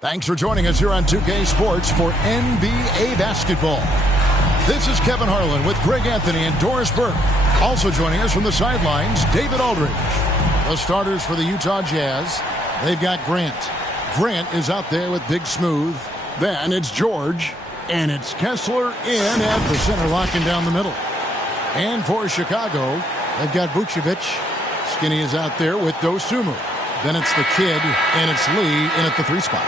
Thanks for joining us here on 2K Sports for NBA basketball. This is Kevin Harlan with Greg Anthony and Doris Burke. Also joining us from the sidelines, David Aldridge. The starters for the Utah Jazz, they've got Grant. Grant is out there with Big Smooth. Then it's George. And it's Kessler in at the center, locking down the middle. And for Chicago, they've got Vucevic. Skinny is out there with Dosunmu. Then it's the kid, and it's Lee in at the 3 spot.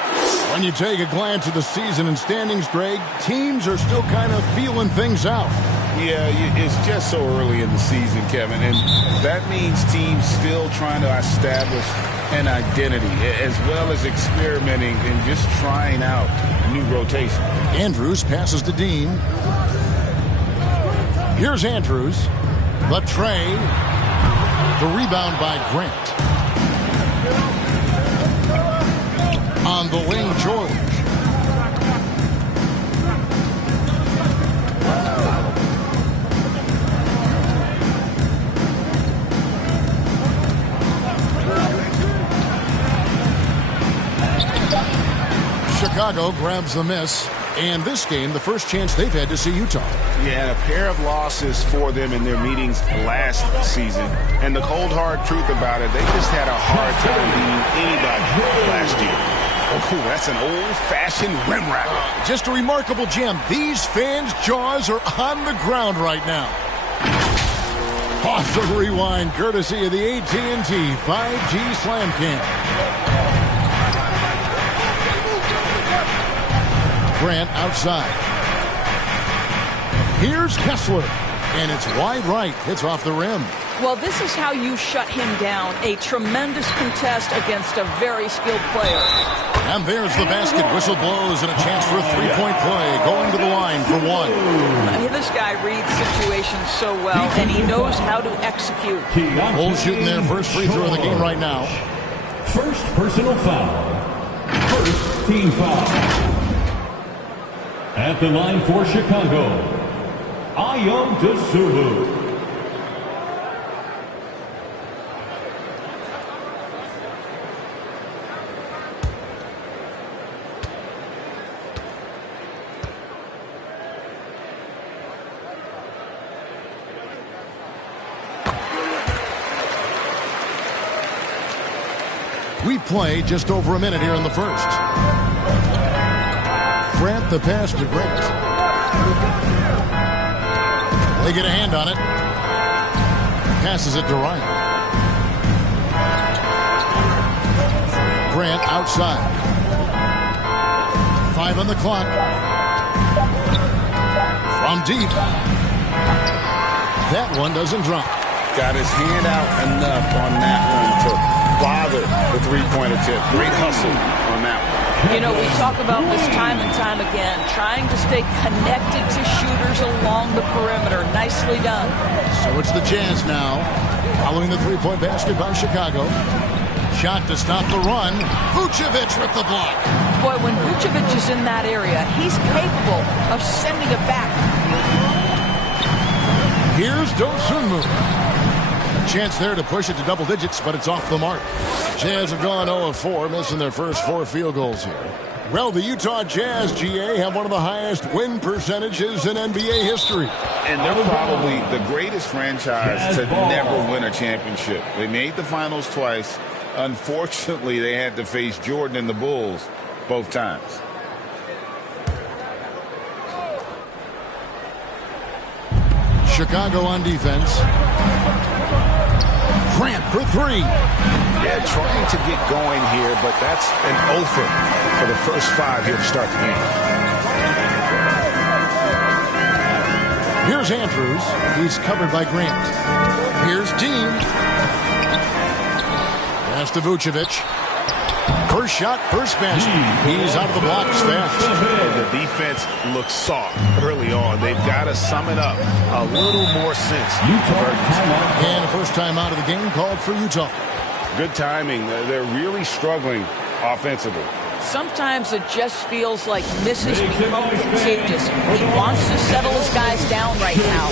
When you take a glance at the season and standings, Greg, teams are still kind of feeling things out. Yeah, it's just so early in the season, Kevin, and that means teams still trying to establish an identity as well as experimenting and just trying out new rotation. Andrews passes to Dean. Here's Andrews. The trade. The rebound by Grant. On the wing, George. Chicago grabs the miss. And this game, the first chance they've had to see Utah. Yeah, a pair of losses for them in their meetings last season. And the cold, hard truth about it, they just had a hard time beating anybody last year. Oh, that's an old-fashioned rim ratter. Just a remarkable gem. These fans' jaws are on the ground right now. Awesome rewind, courtesy of the AT&T 5G Slam Cam. Grant outside. Here's Kessler. And it's wide right. Hits off the rim. Well, this is how you shut him down. A tremendous contest against a very skilled player. And there's the basket. Whistle blows and a chance for a three-point play. Going to the line for one. This guy reads situations so well, and he knows how to execute. Bulls shooting their first free throw of the game right now. First personal foul. First team foul. At the line for Chicago, Dosunmu. We play just over a minute here in the first. Grant the pass to Grant. They get a hand on it. Passes it to Ryan. Grant outside. 5 on the clock. From deep. That one doesn't drop. Got his hand out enough on that one to bother the three-point attempt. Great hustle on that one. You know, we talk about this time and time again, trying to stay connected to shooters along the perimeter. Nicely done. So it's the Jazz now, following the three-point basket by Chicago. Shot to stop the run. Vucevic with the block. Boy, when Vucevic is in that area, he's capable of sending it back. Here's Dosunmu. A chance there to push it to double digits, but it's off the mark. Jazz have gone 0 of 4, missing their first 4 field goals here. Well, the Utah Jazz, GA, have one of the highest win percentages in NBA history. And they're probably the greatest franchise to never win a championship. They made the finals twice. Unfortunately, they had to face Jordan and the Bulls both times. Chicago on defense. Grant for 3. Yeah, trying to get going here, but that's an offer for the first 5 here to start the game. Here's Andrews. He's covered by Grant. Here's Dean. Pass to Vucevic. First shot, first basket. He's out of the blocks fast. The defense looks soft early on. They've got to sum it up a little more sense. And a first time out of the game called for Utah. Good timing. They're really struggling offensively. Sometimes it just feels like misses become contagious. He wants to settle his guys down right now.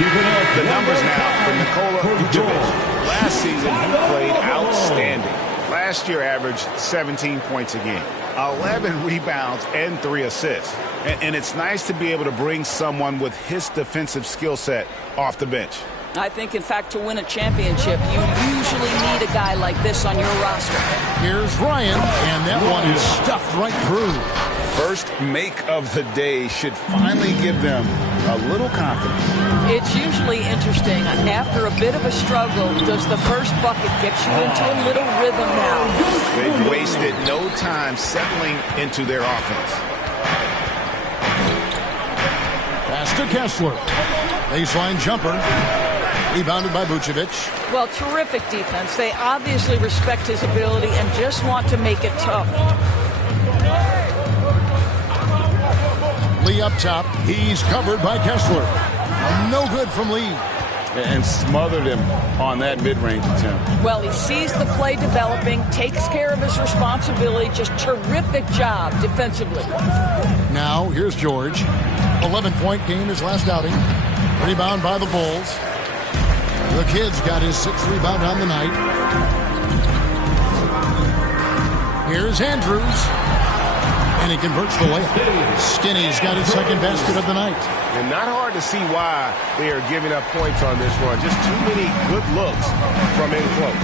The numbers now for Nikola Vucevic. Last season, he played outstanding. Last year averaged 17 points a game, 11 rebounds, and 3 assists. And it's nice to be able to bring someone with his defensive skill set off the bench. I think, in fact, to win a championship, you usually need a guy like this on your roster. Here's Ryan, and that one is stuffed right through. First make of the day should finally give them a little confidence. It's usually interesting. After a bit of a struggle, does the first bucket get you into a little rhythm now? They've wasted no time settling into their offense. Pass to Kessler. Baseline jumper. Rebounded by Vucevic. Well, terrific defense. They obviously respect his ability and just want to make it tough. Lee up top. He's covered by Kessler. No good from Lee. And smothered him on that mid-range attempt. Well, he sees the play developing, takes care of his responsibility. Just terrific job defensively. Now, here's George. 11-point game his last outing. Rebound by the Bulls. The kid's got his 6th rebound on the night. Here's Andrews. And he converts the layup. Skinny's got his 2nd basket of the night. And not hard to see why they are giving up points on this run. Just too many good looks from in close.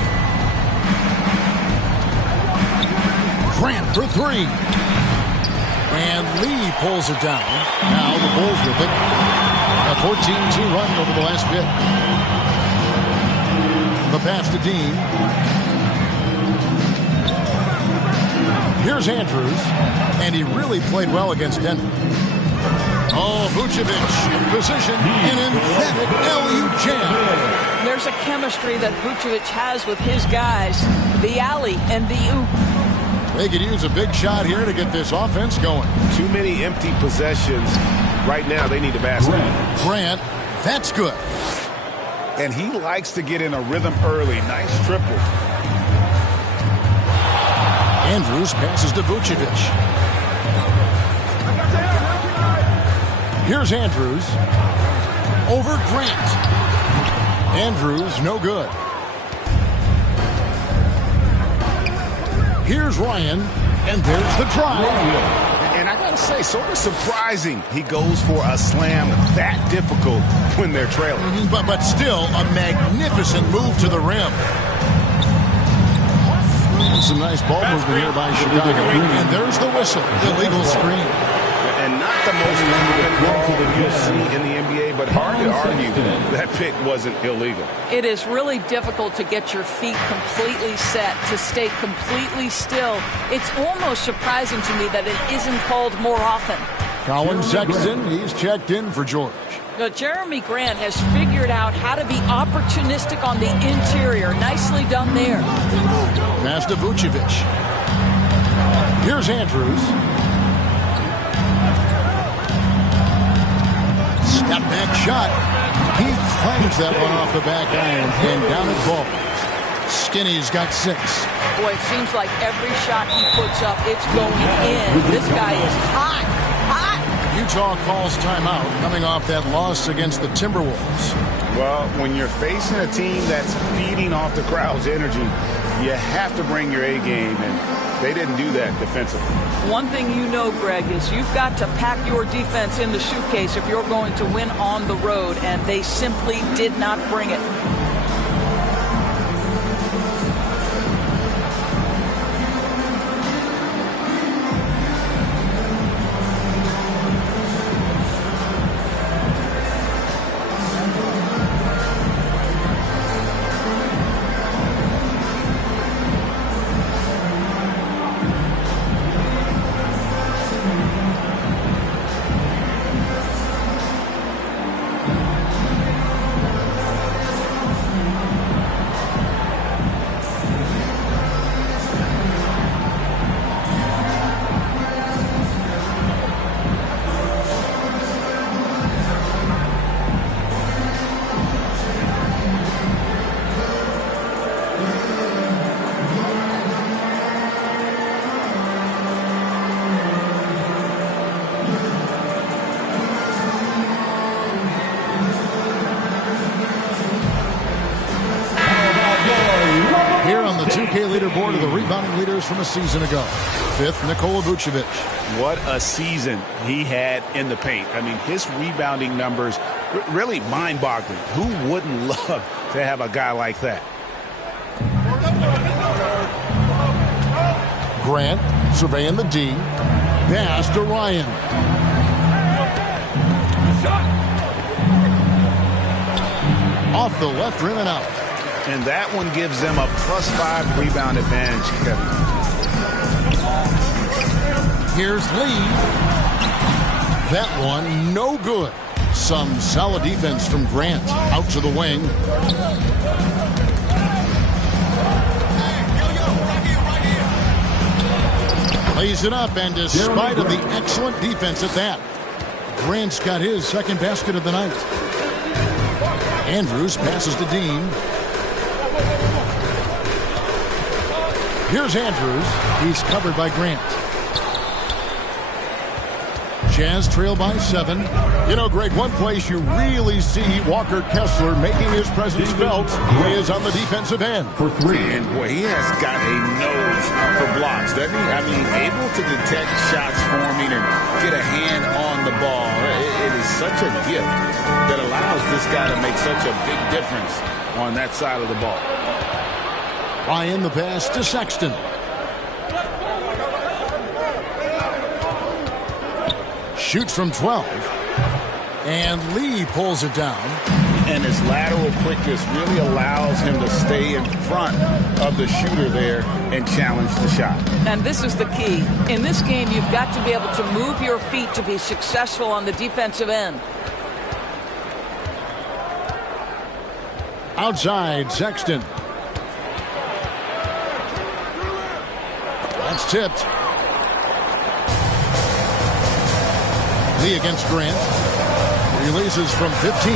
Grant for 3. And Lee pulls it down. Now the Bulls with it. A 14-2 run over the last bit. The pass to Dean. Here's Andrews. And he really played well against Denver. Oh, Vucevic in position. An emphatic LU jam. There's a chemistry that Vucevic has with his guys. The alley and the oop. They could use a big shot here to get this offense going. Too many empty possessions. Right now, they need a basket. Grant, that's good. And he likes to get in a rhythm early. Nice triple. Andrews passes to Vucevic. Here's Andrews. Over Grant. Andrews, no good. Here's Ryan, and there's the drive. And I gotta say, sort of surprising he goes for a slam that difficult when they're trailing. But still, a magnificent move to the rim. Some nice ball movement here by Chicago. And there's the whistle. Illegal screen. And not the most common call that you see in the NBA, but hard to argue that pick wasn't illegal. It is really difficult to get your feet completely set, to stay completely still. It's almost surprising to me that it isn't called more often. Colin Sexton, he's checked in for George. Now, Jeremy Grant has figured out how to be opportunistic on the interior. Nicely done there. Pass to Vucevic. Here's Andrews. Step back shot. He claims that one off the back iron and down it falls. Skinny's got 6. Boy, it seems like every shot he puts up, it's going in. This guy is hot. Utah calls timeout coming off that loss against the Timberwolves. Well, when you're facing a team that's feeding off the crowd's energy, you have to bring your A game, and they didn't do that defensively. One thing you know, Greg, is you've got to pack your defense in the suitcase if you're going to win on the road, and they simply did not bring it. 2K leaderboard of the rebounding leaders from a season ago. 5th, Nikola Vucevic. What a season he had in the paint. I mean, his rebounding numbers really mind-boggling. Who wouldn't love to have a guy like that? Grant surveying the D. Pass to Ryan. Off the left rim and out. And that one gives them a +5 rebound advantage, Kevin. Here's Lee. That one no good. Some solid defense from Grant. Out to the wing. Lays it up, and despite of the excellent defense at that, Grant's got his second basket of the night. Andrews passes to Dean. Here's Andrews. He's covered by Grant. Jazz trail by 7. You know, Greg, one place you really see Walker Kessler making his presence felt is on the defensive end. For 3. And boy, he has got a nose for blocks, doesn't he? I mean, able to detect shots forming and get a hand on the ball. It is such a gift that allows this guy to make such a big difference on that side of the ball. Ryan the pass to Sexton. Shoots from 12. And Lee pulls it down. And his lateral quickness really allows him to stay in front of the shooter there and challenge the shot. And this is the key. In this game, you've got to be able to move your feet to be successful on the defensive end. Outside, Sexton. That's tipped. Lee against Grant. Releases from 15.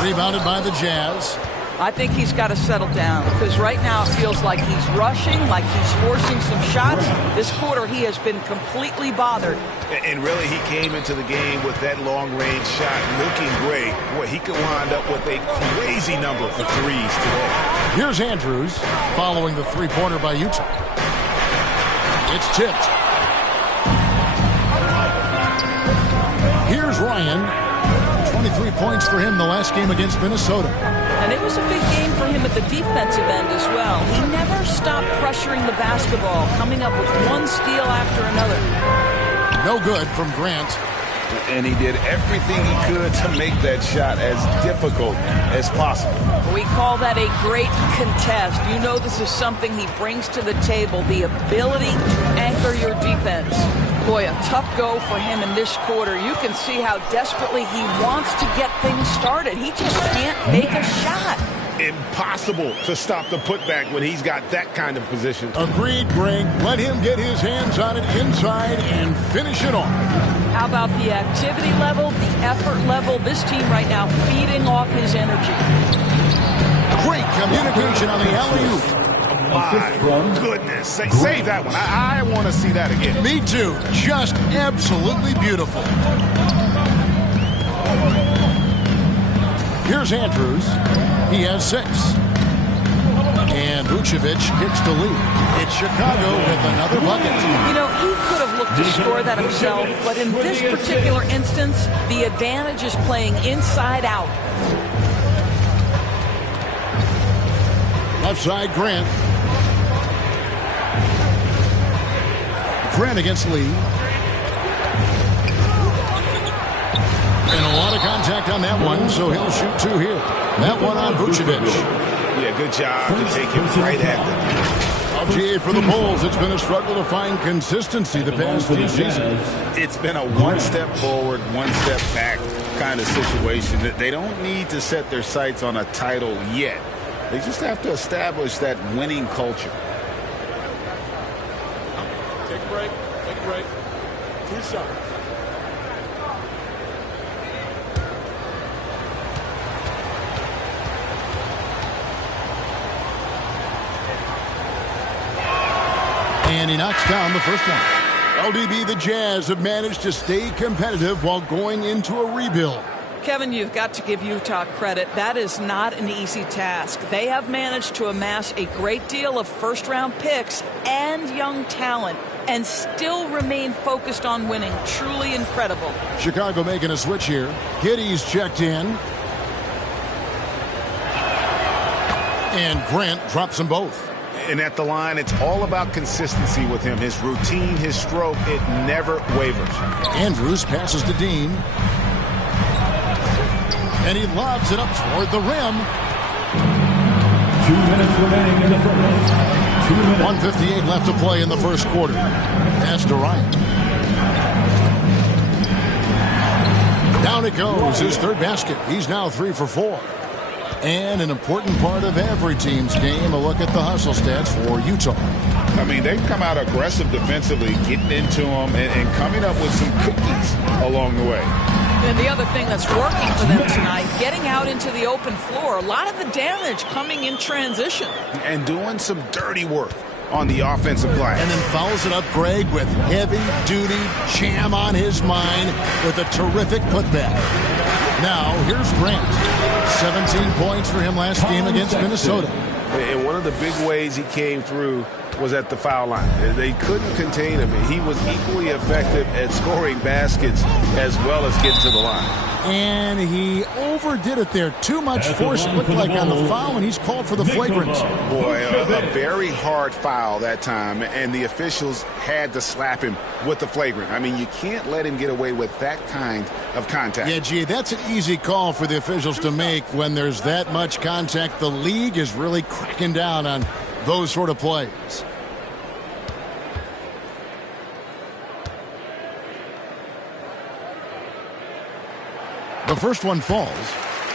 Rebounded by the Jazz. I think he's got to settle down because right now it feels like he's rushing, like he's forcing some shots. This quarter he has been completely bothered. And really he came into the game with that long-range shot looking great. Boy, he could wind up with a crazy number of threes today. Here's Andrews following the three-pointer by Utah. It's tipped. Here's Ryan. 23 points for him the last game against Minnesota. And it was a big game for him at the defensive end as well. He never stopped pressuring the basketball, coming up with one steal after another. No good from Grant. And he did everything he could to make that shot as difficult as possible. We call that a great contest. You know this is something he brings to the table, the ability to anchor your defense. Boy, a tough go for him in this quarter. You can see how desperately he wants to get things started. He just can't make a shot. Impossible to stop the putback when he's got that kind of position. Agreed, Greg. Let him get his hands on it inside and finish it off. How about the activity level, the effort level? This team right now feeding off his energy. Great communication on the alley-oop. My goodness. Save that one. I want to see that again. Me too. Just absolutely beautiful. Here's Andrews. He has 6. And Vucevic kicks to lead. It's Chicago with another bucket. You know, he could have looked to score that himself, but in this particular instance, the advantage is playing inside out. Left side, Grant. Grant against Lee. And a lot of contact on that one, so he'll shoot 2 here. That one on Vucevic. Yeah, good job to take him right at them. LGA for the Bulls. It's been a struggle to find consistency the past few seasons. It's been a one step forward, one step back kind of situation. They don't need to set their sights on a title yet. They just have to establish that winning culture. Take a break. Take a break. 2 shots. And he knocks down the first one. LDB, the Jazz have managed to stay competitive while going into a rebuild. Kevin, you've got to give Utah credit. That is not an easy task. They have managed to amass a great deal of first-round picks and young talent and still remain focused on winning. Truly incredible. Chicago making a switch here. Giddey's checked in. And Grant drops them both. And at the line, it's all about consistency with him. His routine, his stroke, it never wavers. Andrews passes to Dean. And he lobs it up toward the rim. 2 minutes remaining in the first. 2 minutes. 1:58 left to play in the first quarter. Pass to Ryan. Down it goes. His third basket. He's now 3 for 4. And an important part of every team's game, a look at the hustle stats for Utah. I mean, they've come out aggressive defensively, getting into them and coming up with some cookies along the way. And the other thing that's working for them tonight, getting out into the open floor. A lot of the damage coming in transition. And doing some dirty work on the offensive glass. And then follows it up, Greg, with heavy-duty jam on his mind with a terrific putback. Now, here's Grant. 17 points for him last game against Minnesota. And one of the big ways he came through was at the foul line. They couldn't contain him. He was equally effective at scoring baskets as well as getting to the line. And he overdid it there. Too much force, it looked like, on the foul, and he's called for the flagrant. Boy, a very hard foul that time, and the officials had to slap him with the flagrant. I mean, you can't let him get away with that kind of contact. Yeah, gee, that's an easy call for the officials to make when there's that much contact. The league is really cracking down on those sort of plays. The first one falls.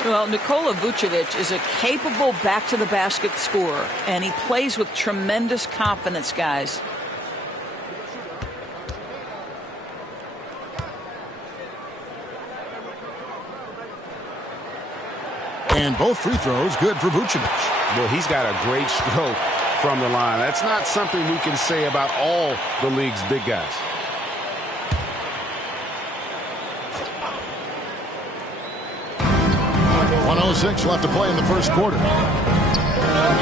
Well, Nikola Vucevic is a capable back-to-the-basket scorer, and he plays with tremendous confidence, guys. And both free throws good for Vucevic. Well, he's got a great stroke from the line. That's not something we can say about all the league's big guys. .106 left to play in the first quarter.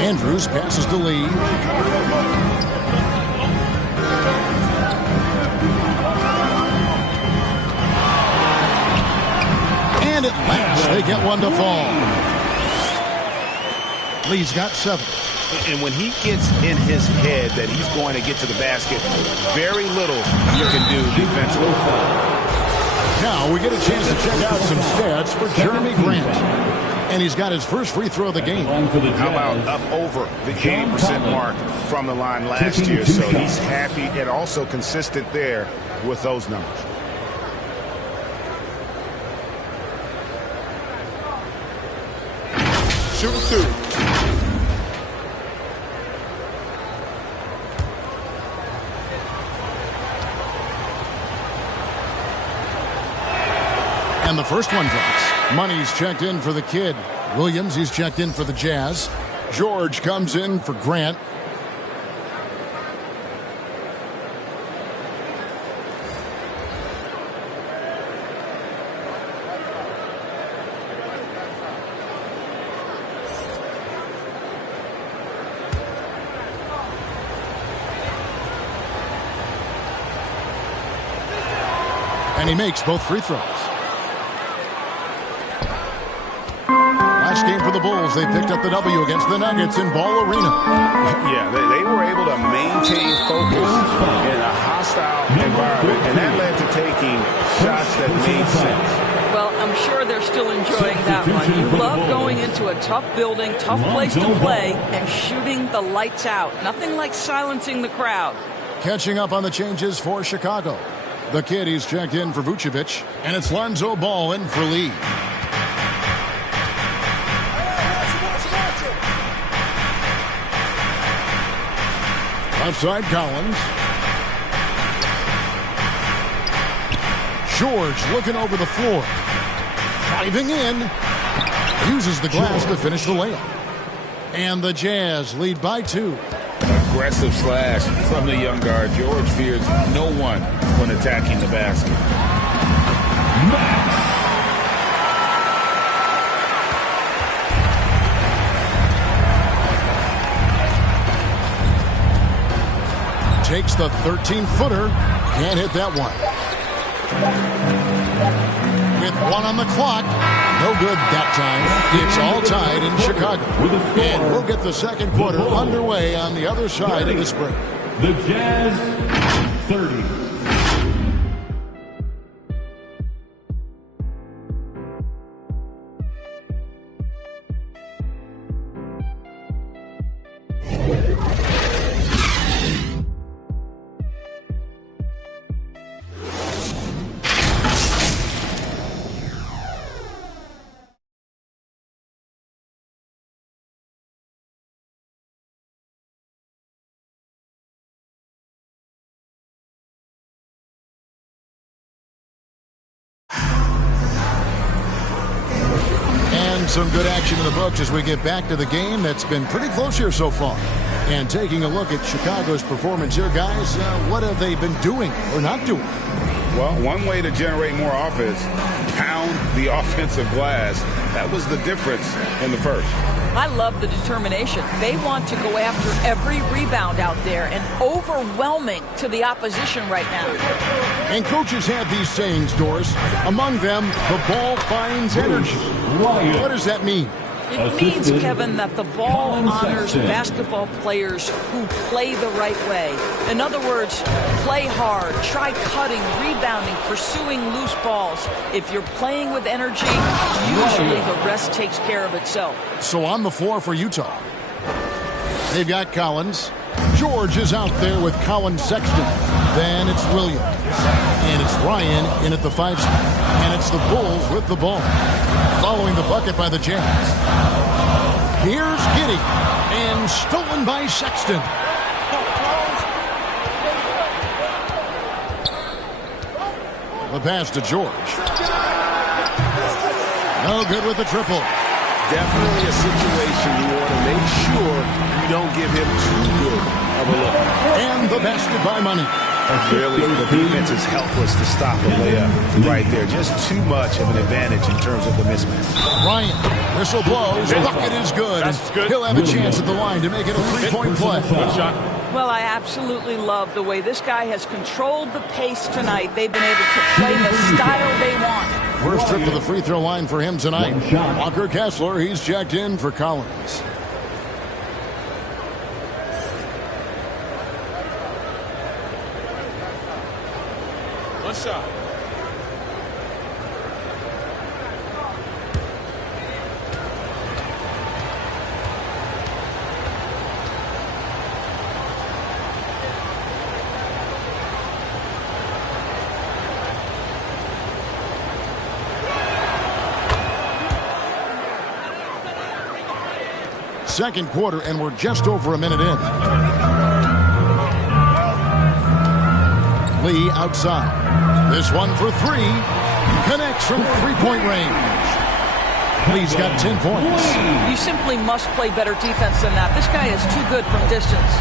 Andrews passes to Lee. And at last, they get one to fall. Lee's got 7. And when he gets in his head that he's going to get to the basket, very little you can do defensively. Now we get a chance to check out some stats for Jeremy Grant. And he's got his first free throw of the game. How about up over the 80% mark from the line last year? So he's happy and also consistent there with those numbers. Shooting 2. And the first one drops. Money's checked in for the kid. Williams, he's checked in for the Jazz. George comes in for Grant. And he makes both free throws. Last game for the Bulls, they picked up the W against the Nuggets in Ball Arena. Yeah, they were able to maintain focus in a hostile environment, and that led to taking shots that made sense. Well, I'm sure they're still enjoying that one. You love going into a tough building, tough place to play, and shooting the lights out. Nothing like silencing the crowd. Catching up on the changes for Chicago. The kid, he's checked in for Vucevic, and it's Lonzo Ball in for Lee. Left side, Collins. George looking over the floor. Driving in. Uses the glass to finish the layup. And the Jazz lead by 2. Aggressive slash from the young guard. George fears no one when attacking the basket. takes the 13-footer. Can't hit that one. With 1 on the clock. No good that time. It's all tied in Chicago. And we'll get the second quarter underway on the other side of this break. The Jazz 30. Some good action in the books as we get back to the game that's been pretty close here so far. And taking a look at Chicago's performance here, guys, what have they been doing or not doing? Well, one way to generate more offense, pound the offensive glass. That was the difference in the first. I love the determination. They want to go after every rebound out there and overwhelming to the opposition right now. And coaches have these sayings, Doris. Among them, the ball finds energy. What does that mean? It means, Kevin, that the ball honors basketball players who play the right way. In other words, play hard, try cutting, rebounding, pursuing loose balls. If you're playing with energy, usually the rest takes care of itself. So on the floor for Utah, they've got Collins. George is out there with Colin Sexton. Then it's Williams. And it's Ryan in at the 5 spot. And it's the Bulls with the ball. Following the bucket by the Jazz. Here's Giddey. And stolen by Sexton. The pass to George. No good with the triple. Definitely a situation you want to make sure you don't give him too good of a look. And the basket by Money. Really, the defense is helpless to stop a layup right there. Just too much of an advantage in terms of the mismatch. Ryan, whistle blows. Bucket is good. He'll have a chance at the line to make it a 3-point play. Good shot. Well, I absolutely love the way this guy has controlled the pace tonight. They've been able to play the style they want. First trip to the free throw line for him tonight. Walker Kessler, he's checked in for Collins. One shot. Second quarter, and we're just over a minute in. Lee outside. This one for 3. Connects from 3-point range. Lee's got 10 points. You simply must play better defense than that. This guy is too good from distance.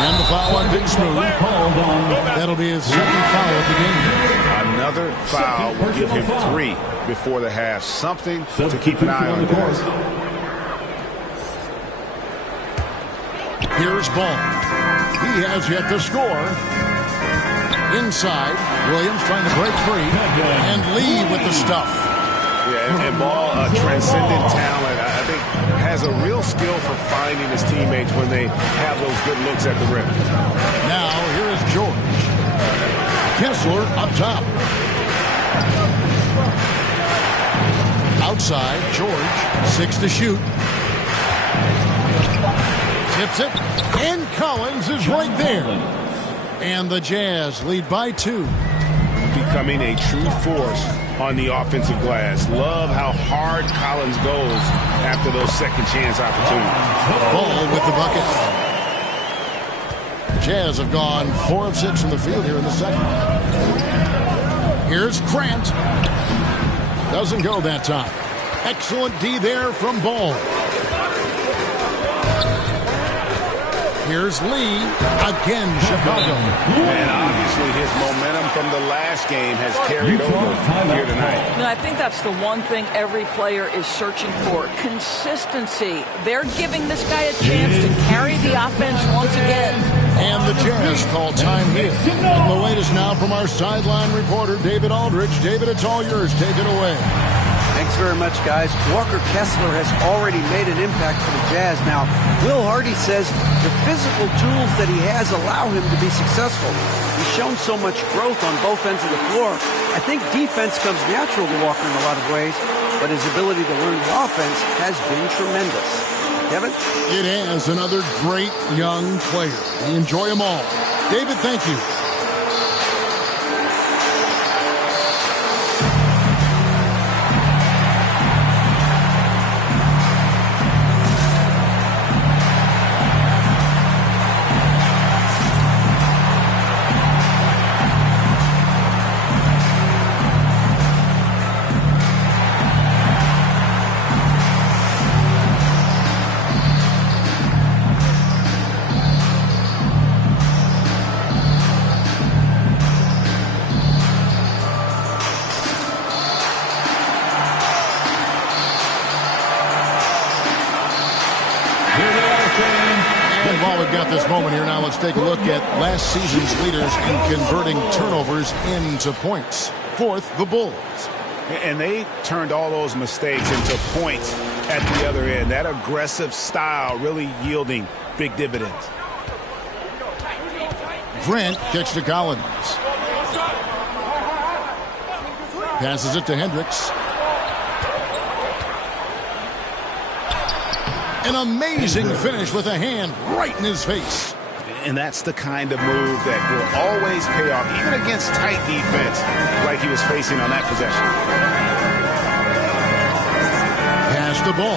And the foul on Big Smooth. That'll be his second foul of the game. Another foul will give him 3 before the half. Something to keep an eye on, guys. Here's Ball. He has yet to score. Inside, Williams trying to break free. And Lee with the stuff. Yeah, and Ball, a transcendent talent, I think, has a real skill for finding his teammates when they have those good looks at the rim. Now, here is George. Kessler up top. Outside, George, 6 to shoot. Tips it, and Collins is right there. And the Jazz lead by 2. Becoming a true force on the offensive glass. Love how hard Collins goes after those second chance opportunities. Ball with the bucket. Jazz have gone 4 of 6 from the field here in the second. Here's Grant. Doesn't go that time. Excellent D there from Ball. Here's Lee. Again, Chicago. And obviously his momentum from the last game has carried over here tonight. I think that's the one thing every player is searching for. Consistency. They're giving this guy a chance to carry the offense once again. And the Jazz call time here. And the latest now from our sideline reporter, David Aldridge. David, it's all yours. Take it away. Thanks very much, guys. Walker Kessler has already made an impact for the Jazz. Now, Will Hardy says the physical tools that he has allow him to be successful. He's shown so much growth on both ends of the floor. I think defense comes natural to Walker in a lot of ways, but his ability to learn the offense has been tremendous. Kevin? It has another great young player. We enjoy them all. David, thank you. This moment here now, let's take a look at last season's leaders in converting turnovers into points. Fourth, the Bulls. And they turned all those mistakes into points at the other end. That aggressive style really yielding big dividends. Grant kicks to Collins. Passes it to Hendricks. An amazing finish with a hand right in his face. And that's the kind of move that will always pay off, even against tight defense like he was facing on that possession. Pass the ball.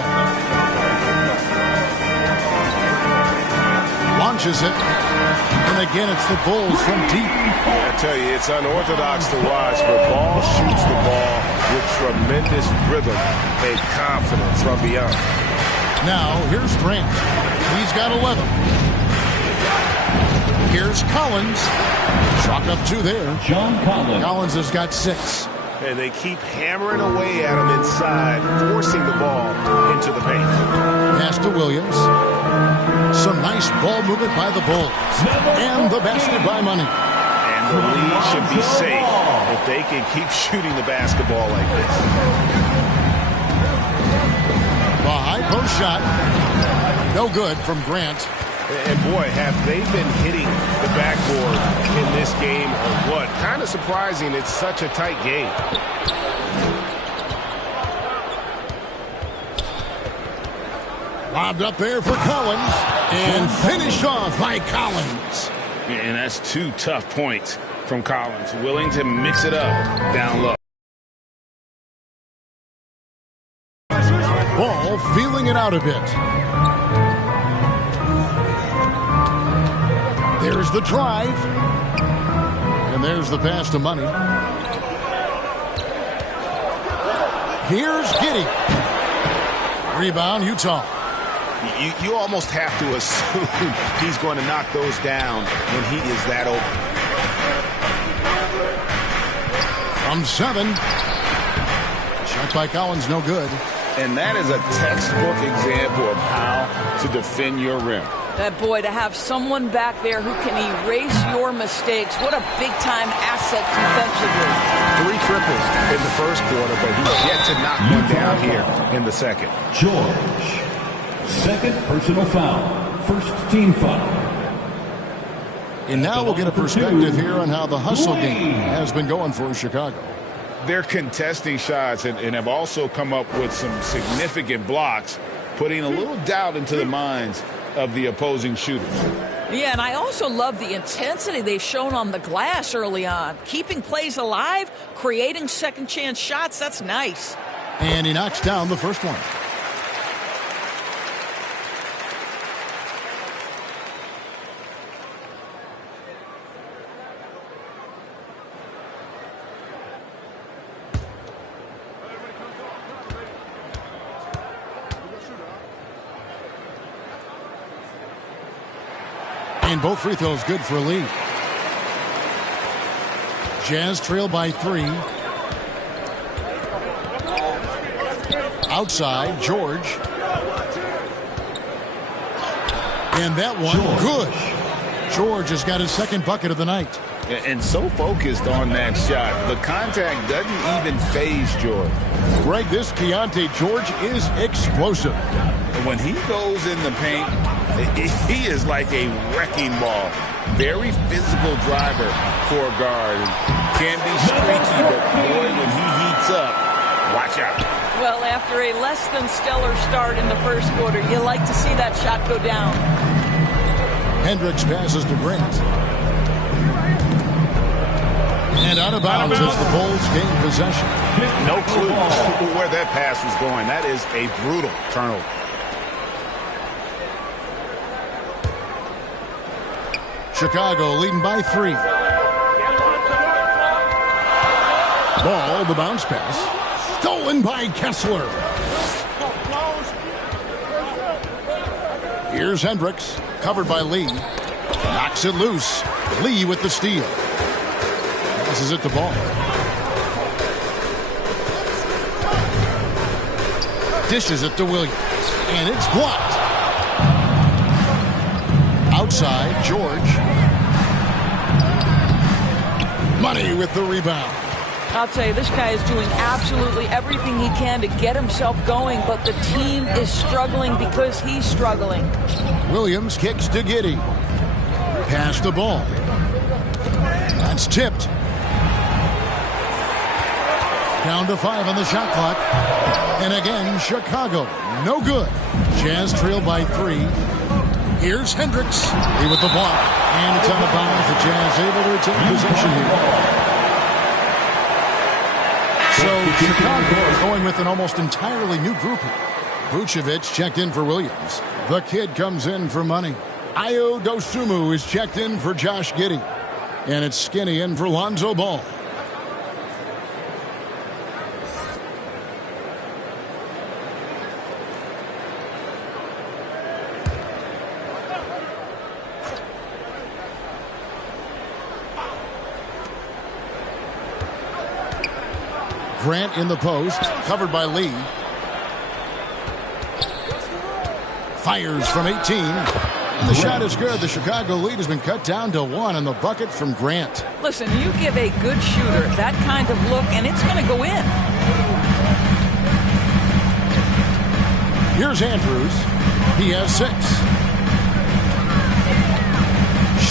Launches it. And again, it's the Bulls from deep. I tell you, it's unorthodox to watch, but Ball shoots the ball with tremendous rhythm and confidence from beyond. Now, here's Grant. He's got 11. Here's Collins. Chalk up 2 there. John Collins. Collins has got 6. And they keep hammering away at him inside, forcing the ball into the paint. Pass to Williams. Some nice ball movement by the Bulls. And the basket by Money. And the lead should be safe if they can keep shooting the basketball like this. The high post shot. No good from Grant. And boy, have they been hitting the backboard in this game or what? Kind of surprising. It's such a tight game. Lobbed up there for Collins. And finished off by Collins. And that's 2 tough points from Collins. Willing to mix it up down low. Ball feeling it out a bit. There's the drive. And there's the pass to Money. Here's Giddey. Rebound, Utah. You almost have to assume he's going to knock those down when he is that open. From 7. Shot by Collins, no good. And that is a textbook example of how to defend your rim. That boy, to have someone back there who can erase your mistakes, what a big-time asset defensively. 3 triples in the first quarter, but he's yet to knock one down here in the second. George. Second personal foul. First team foul. And now we'll get a perspective here on how the hustle game has been going for Chicago. They're contesting shots and have also come up with some significant blocks, putting a little doubt into the minds of the opposing shooters. Yeah, and I also love the intensity they've shown on the glass early on. Keeping plays alive, creating second chance shots, that's nice. And he knocks down the first one. And both free throws good for a lead. Jazz trail by 3. Outside, George. And that one, good. George has got his second bucket of the night. And so focused on that shot. The contact doesn't even phase George. Greg, this Keontae George is explosive. When he goes in the paint, he is like a wrecking ball. Very physical driver for a guard. Can be streaky, but boy, when he heats up, watch out. Well, after a less than stellar start in the first quarter, you like to see that shot go down. Hendricks passes to Grant. And out of bounds as the Bulls gain possession. No clue where that pass was going. That is a brutal turnover. Chicago leading by 3. Ball, the bounce pass. Stolen by Kessler. Here's Hendricks, covered by Lee. Knocks it loose. Lee with the steal. Passes it to Ball. Dishes it to Williams. And it's blocked. Outside, George. Money with the rebound. I'll tell you, this guy is doing absolutely everything he can to get himself going, but the team is struggling because he's struggling. Williams kicks to Giddey. Pass the ball. That's tipped. Down to 5 on the shot clock. And again, Chicago. No good. Jazz trail by 3. Here's Hendricks. He with the block. And it's out of bounds. The Jazz able to retain possession here. So Chicago going with an almost entirely new group here. Vucevic checked in for Williams. The kid comes in for money. Ayo Dosunmu is checked in for Josh Giddey. And it's Skinny in for Lonzo Ball. Grant in the post, covered by Lee. Fires from 18. And the shot is good. The Chicago lead has been cut down to 1 on the bucket from Grant. Listen, you give a good shooter that kind of look, and it's going to go in. Here's Andrews. He has 6.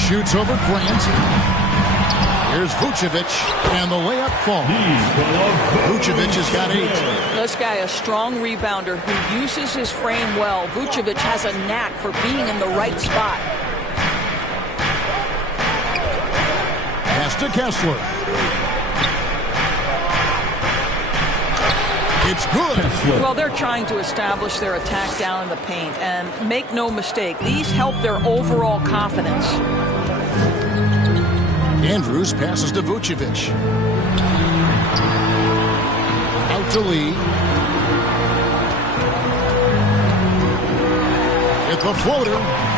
Shoots over Grant. Here's Vucevic, and the layup falls. Vucevic has got 8. This guy, a strong rebounder who uses his frame well. Vucevic has a knack for being in the right spot. Pass to Kessler. It's good. Well, they're trying to establish their attack down in the paint, and make no mistake, these help their overall confidence. Andrews passes to Vucevic. Out to Lee. With the floater.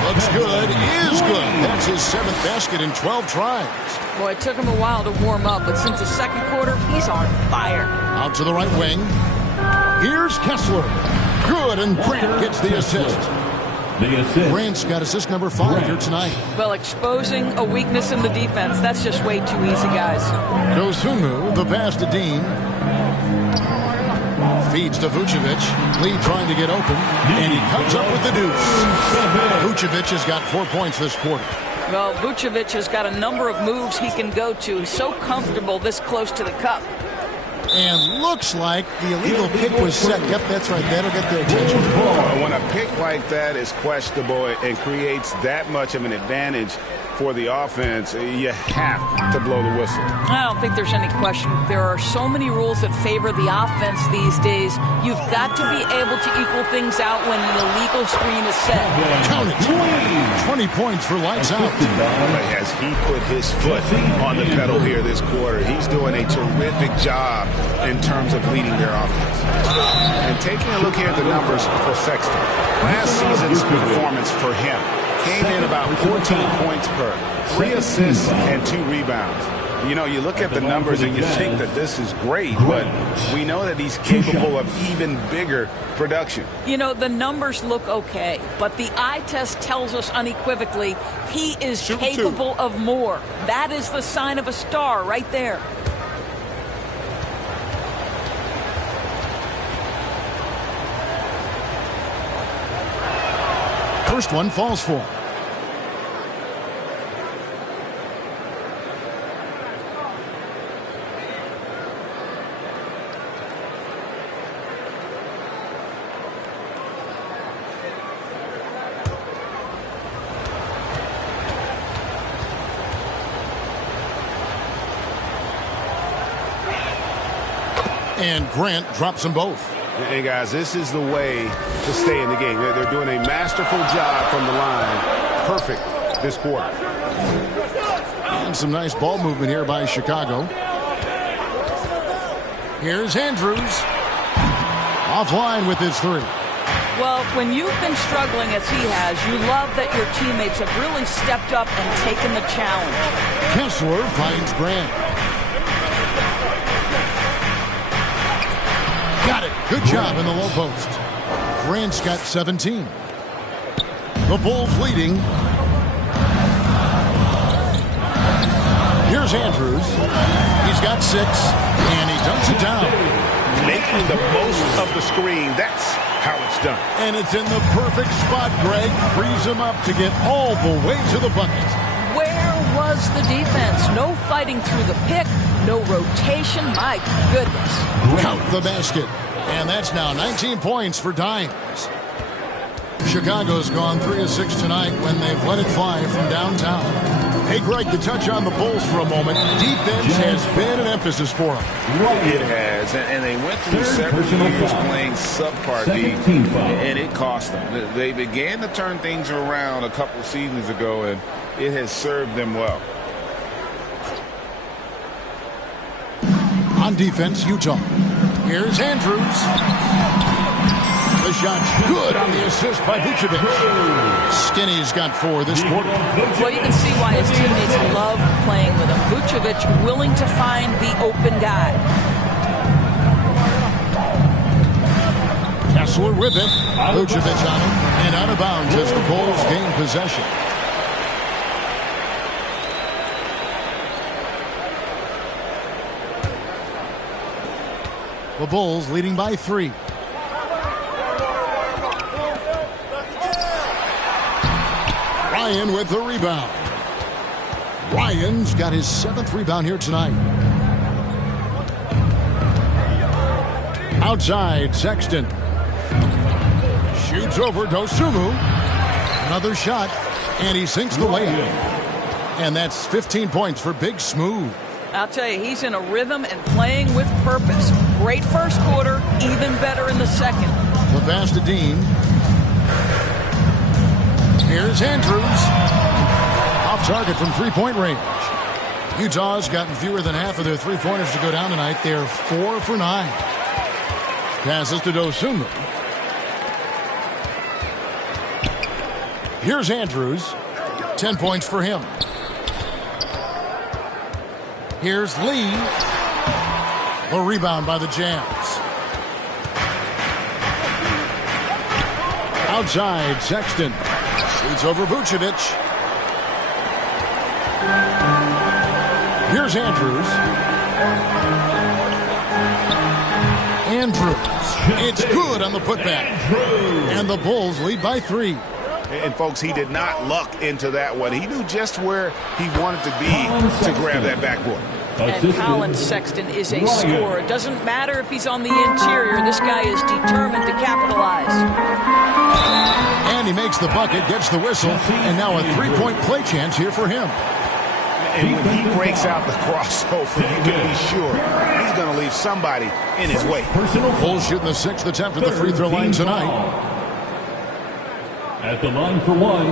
Looks good. Is good. That's his 7th basket in 12 tries. Boy, it took him a while to warm up, but since the second quarter, he's on fire. Out to the right wing. Here's Kessler. Good, and Grant gets the assist. Grant's got assist number 5 here tonight. Well, exposing a weakness in the defense, that's just way too easy, guys. Dosunmu, the pass to Dean. Feeds to Vucevic. Lee trying to get open, and he comes up with the deuce. Vucevic has got 4 points this quarter. Well, Vucevic has got a number of moves he can go to. He's so comfortable this close to the cup. And looks like the illegal pick was set. Yep, that's right. That'll get their attention. When a pick like that is questionable and creates that much of an advantage for the offense, you have to blow the whistle. I don't think there's any question. There are so many rules that favor the offense these days. You've got to be able to equal things out when an illegal screen is set. Count it. 20 points for lights out. As he put his foot on the pedal here this quarter, he's doing a terrific job in terms of leading their offense. And taking a look here at the numbers for Sexton. Last season's performance for him came in about 14 points per, 3 assists and 2 rebounds. You know, you look at the numbers and you think that this is great, but we know that he's capable of even bigger production. You know, the numbers look okay, but the eye test tells us unequivocally he is capable of more. That is the sign of a star right there. First one falls for. And Grant drops them both. Hey, guys, this is the way to stay in the game. They're doing a masterful job from the line. Perfect this quarter. And some nice ball movement here by Chicago. Here's Andrews. Offline with his 3. Well, when you've been struggling as he has, you love that your teammates have really stepped up and taken the challenge. Kessler finds Grant. Got it. Good job in the low post. Grant's got 17. The Bulls leading. Here's Andrews. He's got 6, and he dumps it down. Making the most of the screen. That's how it's done. And it's in the perfect spot, Greg. Frees him up to get all the way to the bucket. Where was the defense? No fighting through the pick, no rotation. My goodness. Count the basket. And that's now 19 points for Dimes. Chicago's gone 3 of 6 tonight when they've let it fly from downtown. Hey, Greg, to touch on the Bulls for a moment, defense has been an emphasis for them. It has, and they went through several years playing subpar D, and it cost them. They began to turn things around a couple seasons ago, and it has served them well. On defense, Utah. Here's Andrews. The shot's good on the assist by Vucevic. Skinny's got 4 this quarter. Well, you can see why his teammates love playing with him. Vucevic willing to find the open guy. Kessler with it. Vucevic on him. And out of bounds as the Bulls gain possession. The Bulls leading by 3. Ryan with the rebound. Ryan's got his 7th rebound here tonight. Outside, Sexton. Shoots over Dosunmu. Another shot, and he sinks the layup. And that's 15 points for Big Smooth. I'll tell you, he's in a rhythm and playing with purpose. Great first quarter, even better in the second. The pass to Dean. Here's Andrews. Off target from three-point range. Utah's gotten fewer than half of their three-pointers to go down tonight. They're 4 for 9. Passes to Dosunmu. Here's Andrews. 10 points for him. Here's Lee. A rebound by the Jazz. Outside, Sexton. Shoots over Vucevic. Here's Andrews. It's good on the putback. And the Bulls lead by 3. And, folks, he did not luck into that one. He knew just where he wanted to be to grab that backboard. And Colin Sexton is a scorer. It doesn't matter if he's on the interior. This guy is determined to capitalize. And he makes the bucket, gets the whistle, and now a three-point play chance here for him. And when he breaks out the crossover, you can be sure he's going to leave somebody in his way. Bulls shooting the 6th attempt at the free throw line tonight. At the line for one,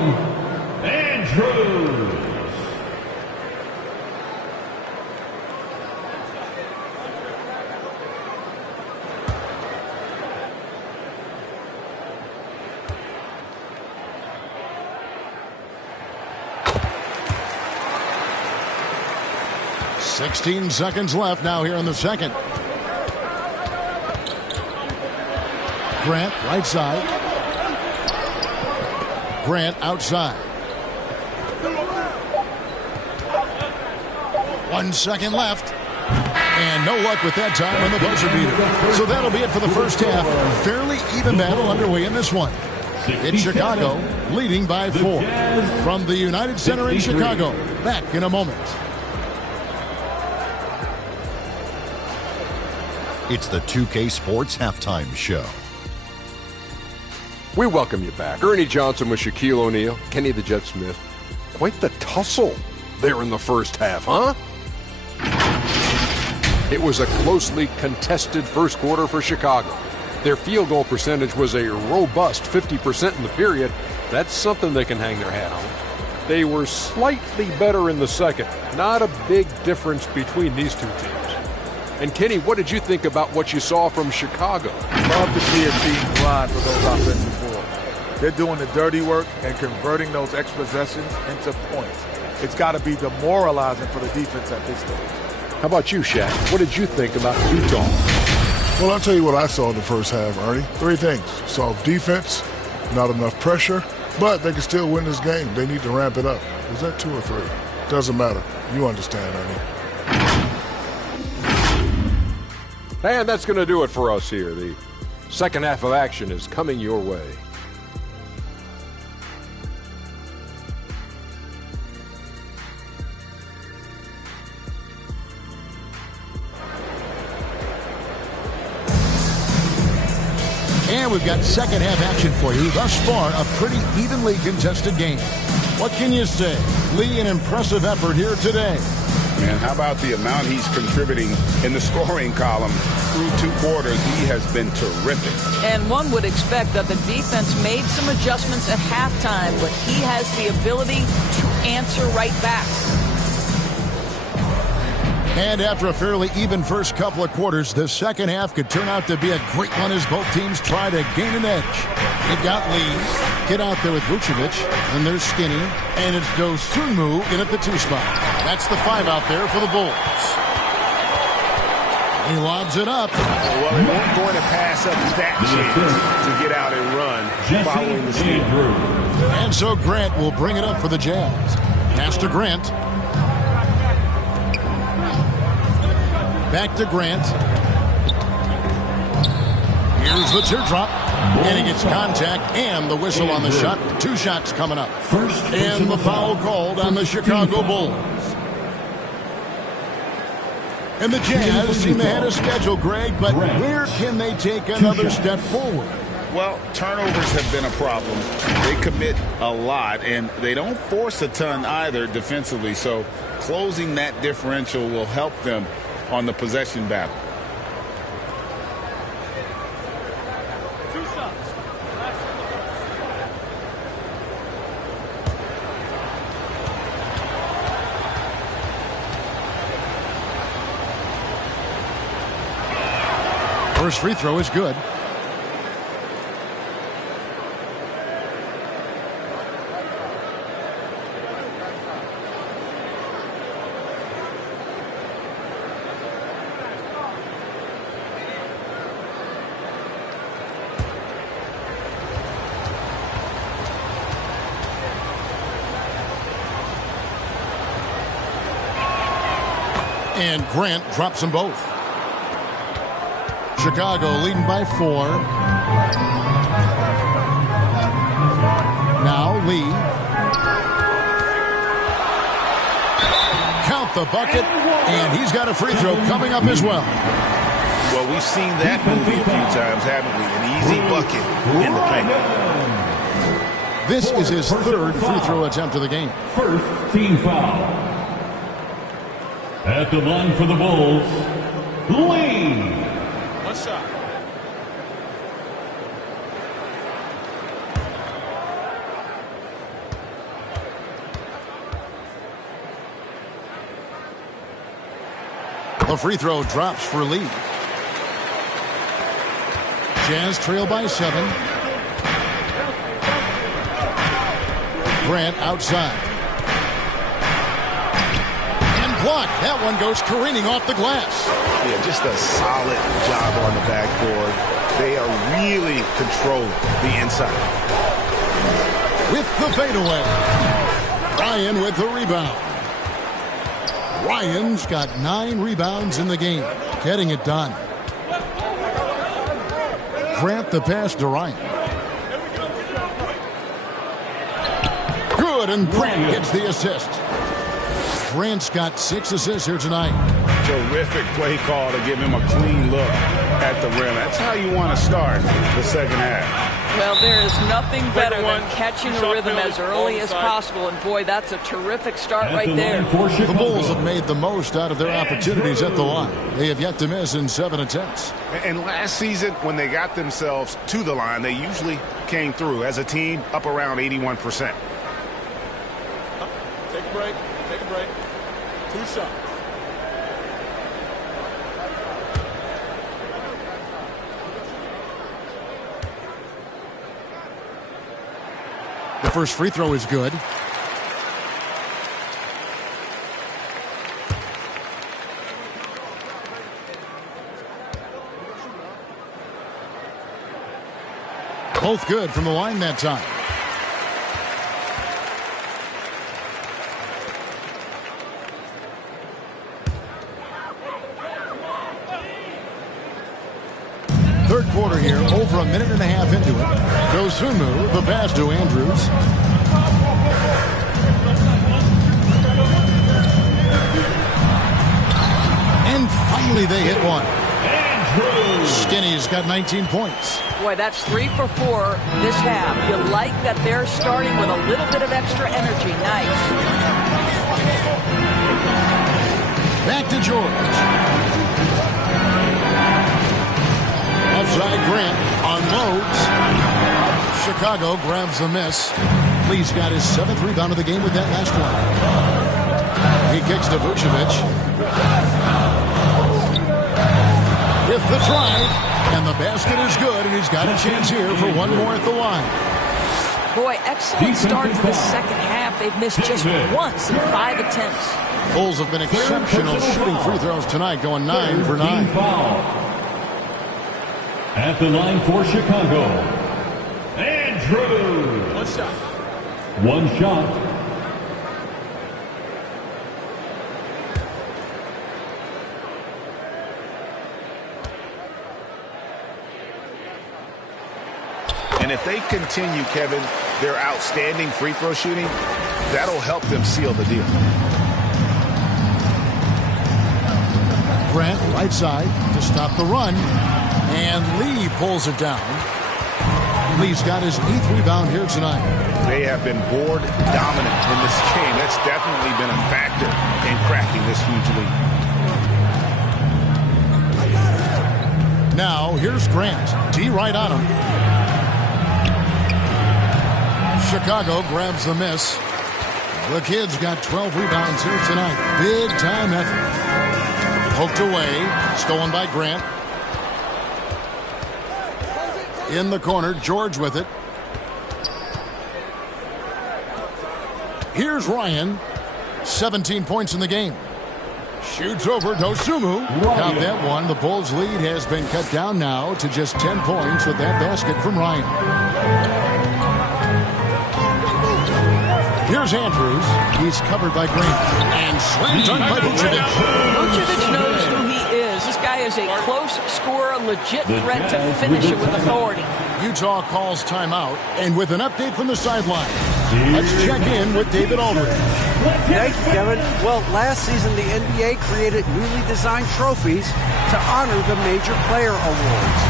Andrews. 16 seconds left now here in the second. Grant, right side. Grant outside. 1 second left. And no luck with that time on the buzzer beater. So that'll be it for the first half. Fairly even battle underway in this one. It's Chicago leading by 4. From the United Center in Chicago. Back in a moment. It's the 2K Sports Halftime Show. We welcome you back. Ernie Johnson with Shaquille O'Neal, Kenny the Jet Smith. Quite the tussle there in the first half, huh? It was a closely contested first quarter for Chicago. Their field goal percentage was a robust 50% in the period. That's something they can hang their hat on. They were slightly better in the second. Not a big difference between these two teams. And Kenny, what did you think about what you saw from Chicago? Love to see a team grind for those offensive boards. They're doing the dirty work and converting those extra possessions into points. It's got to be demoralizing for the defense at this stage. How about you, Shaq? What did you think about Utah? Well, I'll tell you what I saw in the first half, Ernie. 3 things. Soft defense, not enough pressure, but they can still win this game. They need to ramp it up. Was that 2 or 3? Doesn't matter. You understand, Ernie. And that's going to do it for us here. The second half of action is coming your way. And we've got second half action for you. Thus far, a pretty evenly contested game. What can you say? Lee, an impressive effort here today. Man, how about the amount he's contributing in the scoring column through 2 quarters? He has been terrific. And one would expect that the defense made some adjustments at halftime, but he has the ability to answer right back. And after a fairly even first couple of quarters, the second half could turn out to be a great one as both teams try to gain an edge. They've got Lee, get out there with Vucevic, and they're Skinny, and it's Dosunmu in at the 2 spot. That's the 5 out there for the Bulls. He lobs it up. Well, they weren't going to pass up that chance to get out and run following the steal. And so Grant will bring it up for the Jazz. Pass to Grant. Back to Grant. Here's the teardrop. And he gets contact and the whistle on the shot. 2 shots coming up. And the foul called on the Chicago Bulls. And the Jazz seem ahead of schedule, Greg, but where can they take another step forward? Well, turnovers have been a problem. They commit a lot, and they don't force a ton either defensively. So closing that differential will help them on the possession battle. First free throw is good. And Grant drops them both. Chicago leading by 4. Now Lee. Count the bucket, and he's got a free throw coming up as well. Well, we've seen that movie a few times, haven't we? An easy bucket in the paint. This is his 3rd free throw attempt of the game. First team foul. At the line for the Bulls, Lee. One shot. The free throw drops for Lee. Jazz trail by 7. Grant outside. And block. That one goes careening off the glass. Yeah, just a solid job on the backboard. They are really controlling the inside. With the fadeaway. Ryan with the rebound. Ryan's got 9 rebounds in the game. Getting it done. Grant the pass to Ryan. Good, and Grant gets the assist. Grant's got 6 assists here tonight. Terrific play call to give him a clean look at the rim. That's how you want to start the second half. Well, there is nothing better than catching a rhythm as early as possible. And, boy, that's a terrific start right there. The Bulls have made the most out of their opportunities at the line. They have yet to miss in 7 attempts. And last season, when they got themselves to the line, they usually came through as a team up around 81%. Take a break. Take a break. 2 shots. The first free throw is good. Both good from the line that time. Third quarter here, over a minute and a half into it. Dosunmu, the pass to Andrews. And finally they hit one. Skinny's got 19 points. Boy, that's 3 for 4 this half. You like that they're starting with a little bit of extra energy. Nice. Back to George. Outside Grant unloads. Chicago grabs the miss. Lee's got his 7th rebound of the game with that last one. He kicks to Vucevic. With the drive, and the basket is good, and he's got a chance here for one more at the line. Boy, excellent start to the second half. They've missed just once in 5 attempts. Bulls have been exceptional shooting free throws tonight, going 9 for 9. At the line for Chicago, Andrews. 1 shot. 1 shot. And if they continue, Kevin, their outstanding free throw shooting, that'll help them seal the deal. Grant, right side, to stop the run. And Lee pulls it down. Lee's got his 8th rebound here tonight. They have been board dominant in this game. That's definitely been a factor in cracking this huge lead. Now, here's Grant. D right on him. Chicago grabs the miss. The Kid's got 12 rebounds here tonight. Big time effort. Poked away. Stolen by Grant. In the corner, George with it. Here's Ryan. 17 points in the game. Shoots over Dosunmu. Count that one. The Bulls' lead has been cut down now to just 10 points with that basket from Ryan. Here's Andrews. He's covered by Grant. And slam dunk by Vucevic. Vucevic knows who he is. This guy is a close scorer, legit threat to finish it with authority. Utah calls timeout. And with an update from the sideline, let's check in with David Aldridge. Thank you, Kevin. Well, last season the NBA created newly designed trophies to honor the major player awards.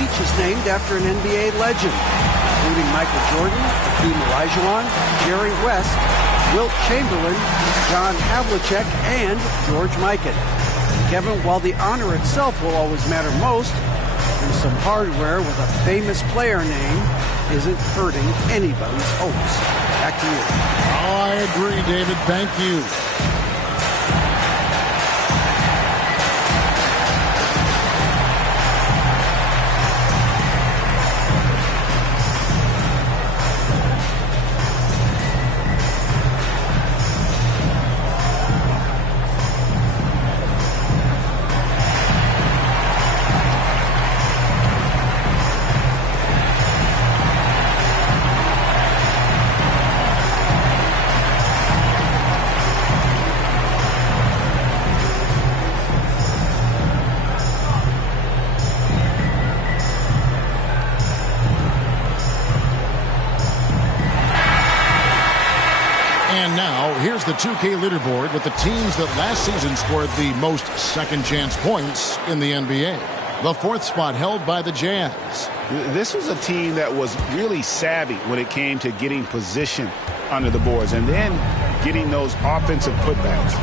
Each is named after an NBA legend, including Michael Jordan, Hakeem Olajuwon, Jerry West, Wilt Chamberlain, John Havlicek, and George Mikan. Kevin, while the honor itself will always matter most, there's some hardware with a famous player name isn't hurting anybody's hopes. Back to you. I agree, David. Thank you. And now, here's the 2K leaderboard with the teams that last season scored the most second-chance points in the NBA. The 4th spot held by the Jazz. This was a team that was really savvy when it came to getting position under the boards and then getting those offensive putbacks.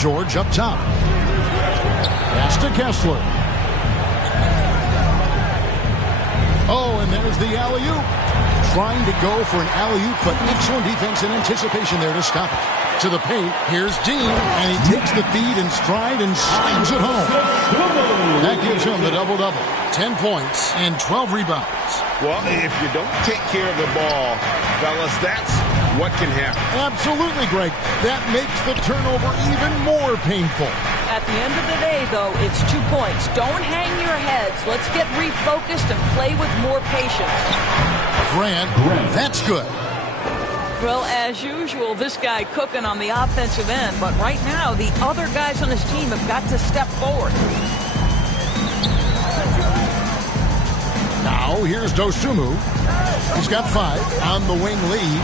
George up top. Pass to Kessler. Oh, and there's the alley-oop. Trying to go for an alley-oop, but excellent defense and anticipation there to stop it. To the paint, here's Dean, and he takes the feed in stride and slams it home. That gives him the double-double. 10 points and 12 rebounds. Well, if you don't take care of the ball, fellas, that's what can happen. Absolutely, Greg. That makes the turnover even more painful. At the end of the day, though, it's 2 points. Don't hang your heads. Let's get refocused and play with more patience. Grant, that's good. Well, as usual, this guy cooking on the offensive end, but right now the other guys on his team have got to step forward. Now, here's Dosunmu. He's got 5 on the wing lead.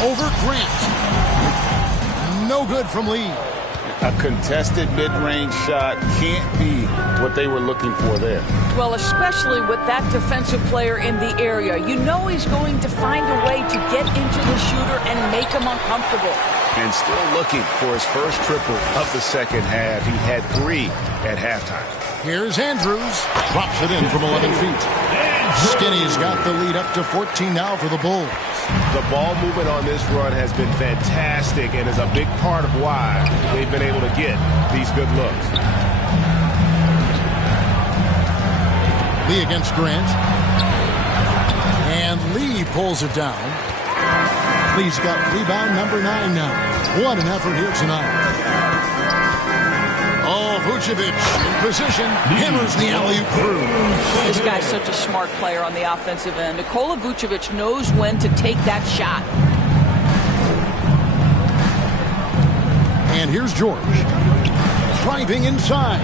Over Grant. No good from Lee. A contested mid-range shot can't be what they were looking for there. Well, especially with that defensive player in the area. You know he's going to find a way to get into the shooter and make him uncomfortable. And still looking for his first triple of the second half. He had 3 at halftime. Here's Andrews. Drops it in from 11 feet. Skinny's got the lead up to 14 now for the Bulls. The ball movement on this run has been fantastic and is a big part of why they've been able to get these good looks. Lee against Grant. And Lee pulls it down. Lee's got rebound number 9 now. What an effort here tonight. Oh, Vucevic in position, hammers the alley-oop through. This guy's such a smart player on the offensive end. Nikola Vucevic knows when to take that shot. And here's George. Driving inside.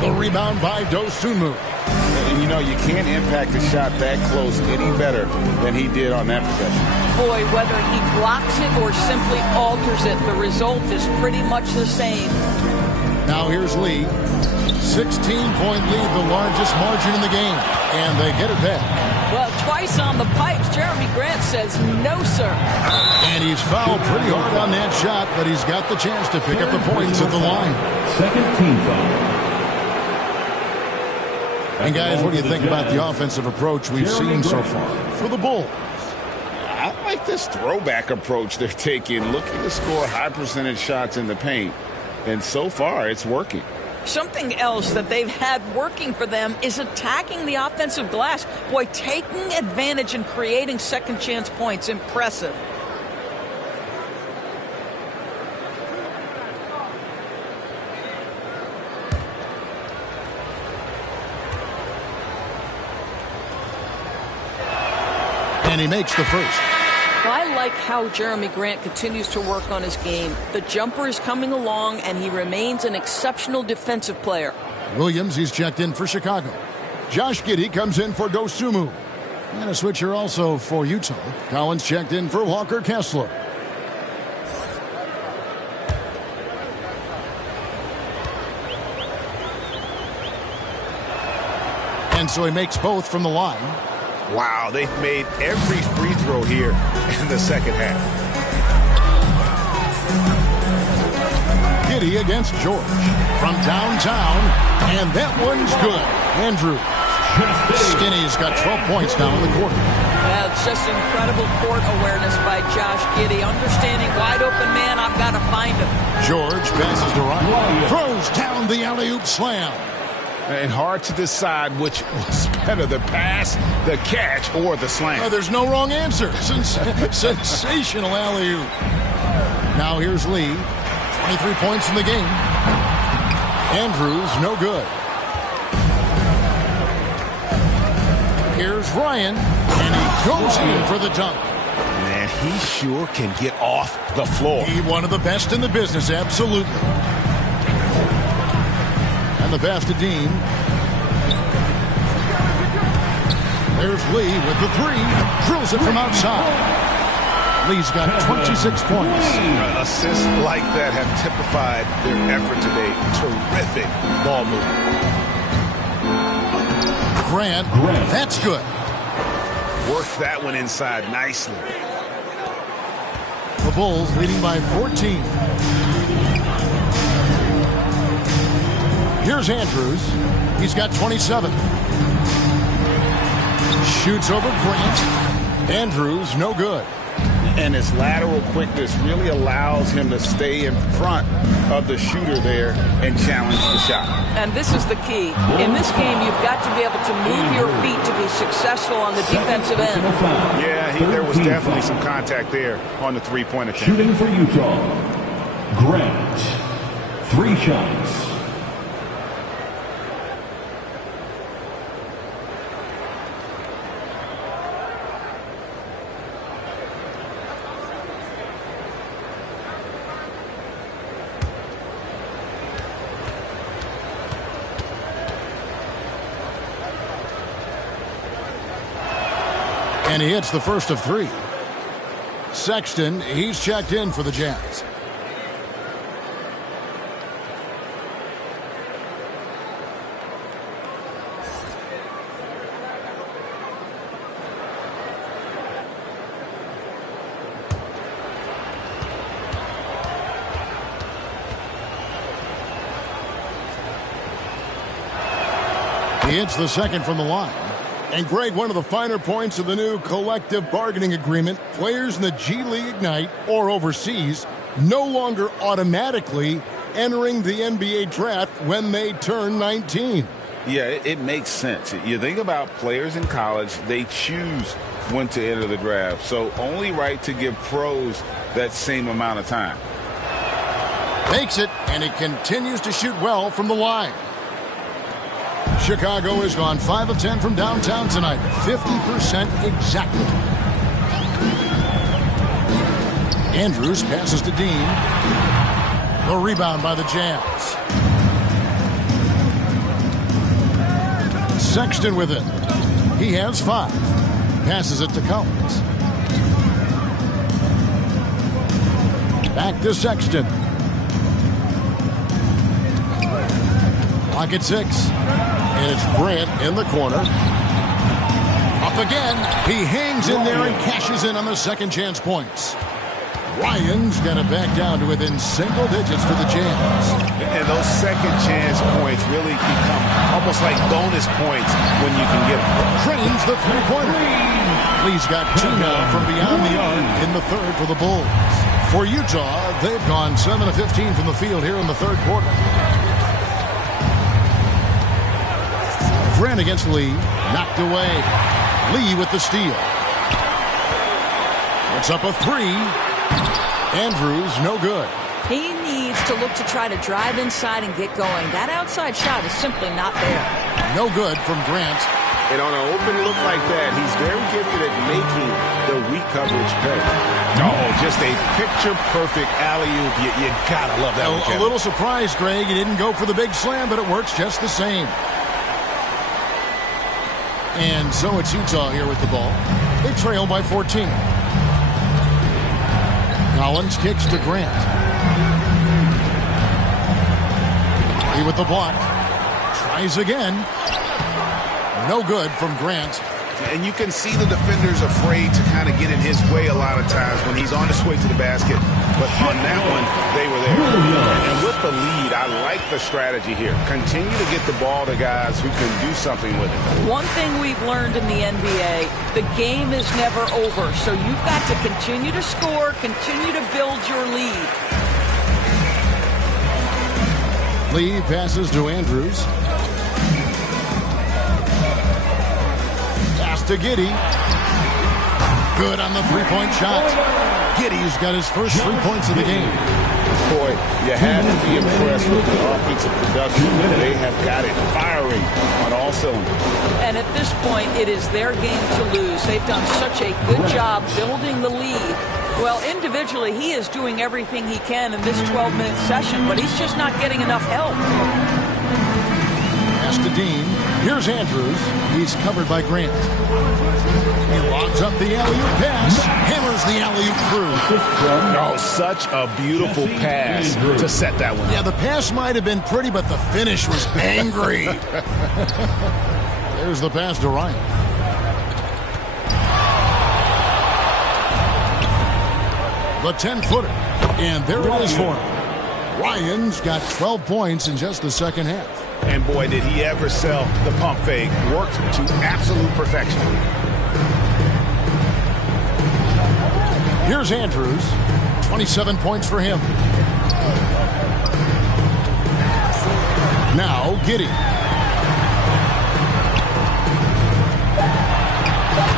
The rebound by Dosunmu. And you know, you can't impact a shot that close any better than he did on that possession. Boy, whether he blocks it or simply alters it, the result is pretty much the same. Now here's Lee. 16-point lead, the largest margin in the game. And they get it back. Well, twice on the pipes, Jeremy Grant says no, sir. And he's fouled pretty hard on that shot, but he's got the chance to pick up the points at the line. Second team foul. And guys, what do you think about the offensive approach we've seen so far for the Bulls? I like this throwback approach they're taking, looking to score high percentage shots in the paint. And so far, it's working. Something else that they've had working for them is attacking the offensive glass. Boy, taking advantage and creating second chance points. Impressive. And he makes the first. I like how Jeremy Grant continues to work on his game. The jumper is coming along, and he remains an exceptional defensive player. Williams, he's checked in for Chicago. Josh Giddey comes in for Dosunmu. And a switcher also for Utah. Collins checked in for Walker Kessler. And so he makes both from the line. Wow, they've made every free throw here in the second half. Giddey against George from downtown, and that one's good. Andrew. Skinny's got 12 points now in the quarter. Yeah, it's just incredible court awareness by Josh Giddey. Understanding wide open man, I've got to find him. George passes to Ryan. Throws down the alley-oop slam. And hard to decide which was better, the pass, the catch, or the slam. There's no wrong answer. Sensational alley-oop. Now here's Lee. 23 points in the game. Andrews, no good. Here's Ryan, and he goes in for the dunk. Man, he sure can get off the floor. He's one of the best in the business, absolutely. And the pass to Dean. There's Lee with the three. Drills it from outside. Lee's got 26 points. Assists like that have typified their effort today. Terrific ball movement. Grant, that's good. Worked that one inside nicely. The Bulls leading by 14. Here's Andrews. He's got 27. Shoots over Grant. Andrews, no good. And his lateral quickness really allows him to stay in front of the shooter there and challenge the shot. And this is the key. In this game, you've got to be able to move your feet to be successful on the defensive end. Yeah, there was definitely some contact there on the three-point attempt. Shooting for Utah, Grant. 3 shots. And he hits the first of 3. Sexton, he's checked in for the Jazz. He hits the second from the line. And Greg, one of the finer points of the new collective bargaining agreement, players in the G League Ignite or overseas no longer automatically entering the NBA draft when they turn 19. Yeah, it makes sense. You think about players in college, they choose when to enter the draft. So only right to give pros that same amount of time. Makes it, and he continues to shoot well from the line. Chicago has gone 5 of 10 from downtown tonight. 50% exactly. Andrews passes to Dean. The rebound by the Jazz. Sexton with it. He has 5. Passes it to Collins. Back to Sexton. Clock at 6. And it's Grant in the corner. Up again. He hangs in there and cashes in on the second chance points. Ryan's got it back down to within single digits for the Jazz. And those second chance points really become almost like bonus points when you can get them. Trains the three-pointer. Lee's got 2 now from beyond the arc in the third for the Bulls. For Utah, they've gone 7 of 15 from the field here in the third quarter. Grant against Lee. Knocked away. Lee with the steal. It's up a 3. Andrews, no good. He needs to look to try to drive inside and get going. That outside shot is simply not there. No good from Grant. And on an open look like that, he's very gifted at making the weak coverage pay. Oh, just a picture-perfect alley-oop. You gotta love that one, A little surprised, Greg. He didn't go for the big slam, but it works just the same. And so it's Utah here with the ball. They trail by 14. Collins kicks to Grant. He with the block. Tries again. No good from Grant. And you can see the defenders afraid to kind of get in his way a lot of times when he's on his way to the basket. But on that one, they were there. And with the lead, I like the strategy here. Continue to get the ball to guys who can do something with it. One thing we've learned in the NBA, the game is never over. So you've got to continue to score, continue to build your lead. Lee passes to Andrews. To Giddey. Good on the three-point shot. Giddey's got his first 3 points of the game. Boy, you have to be impressed with the offensive production. They have got it firing on all cylinders. And at this point, it is their game to lose. They've done such a good job building the lead. Well, individually, he is doing everything he can in this 12-minute session, but he's just not getting enough help. pass to Dean. Here's Andrews. He's covered by Grant. He lobs up the alley-oop pass. Hammers the alley-oop through. Oh, such a beautiful pass to set that one. Yeah, the pass might have been pretty, but the finish was angry. There's the pass to Ryan. The 10-footer. And there it is for him. Ryan's got 12 points in just the second half. And boy, did he ever sell the pump fake. Worked to absolute perfection. Here's Andrews. 27 points for him. Now, Giddey.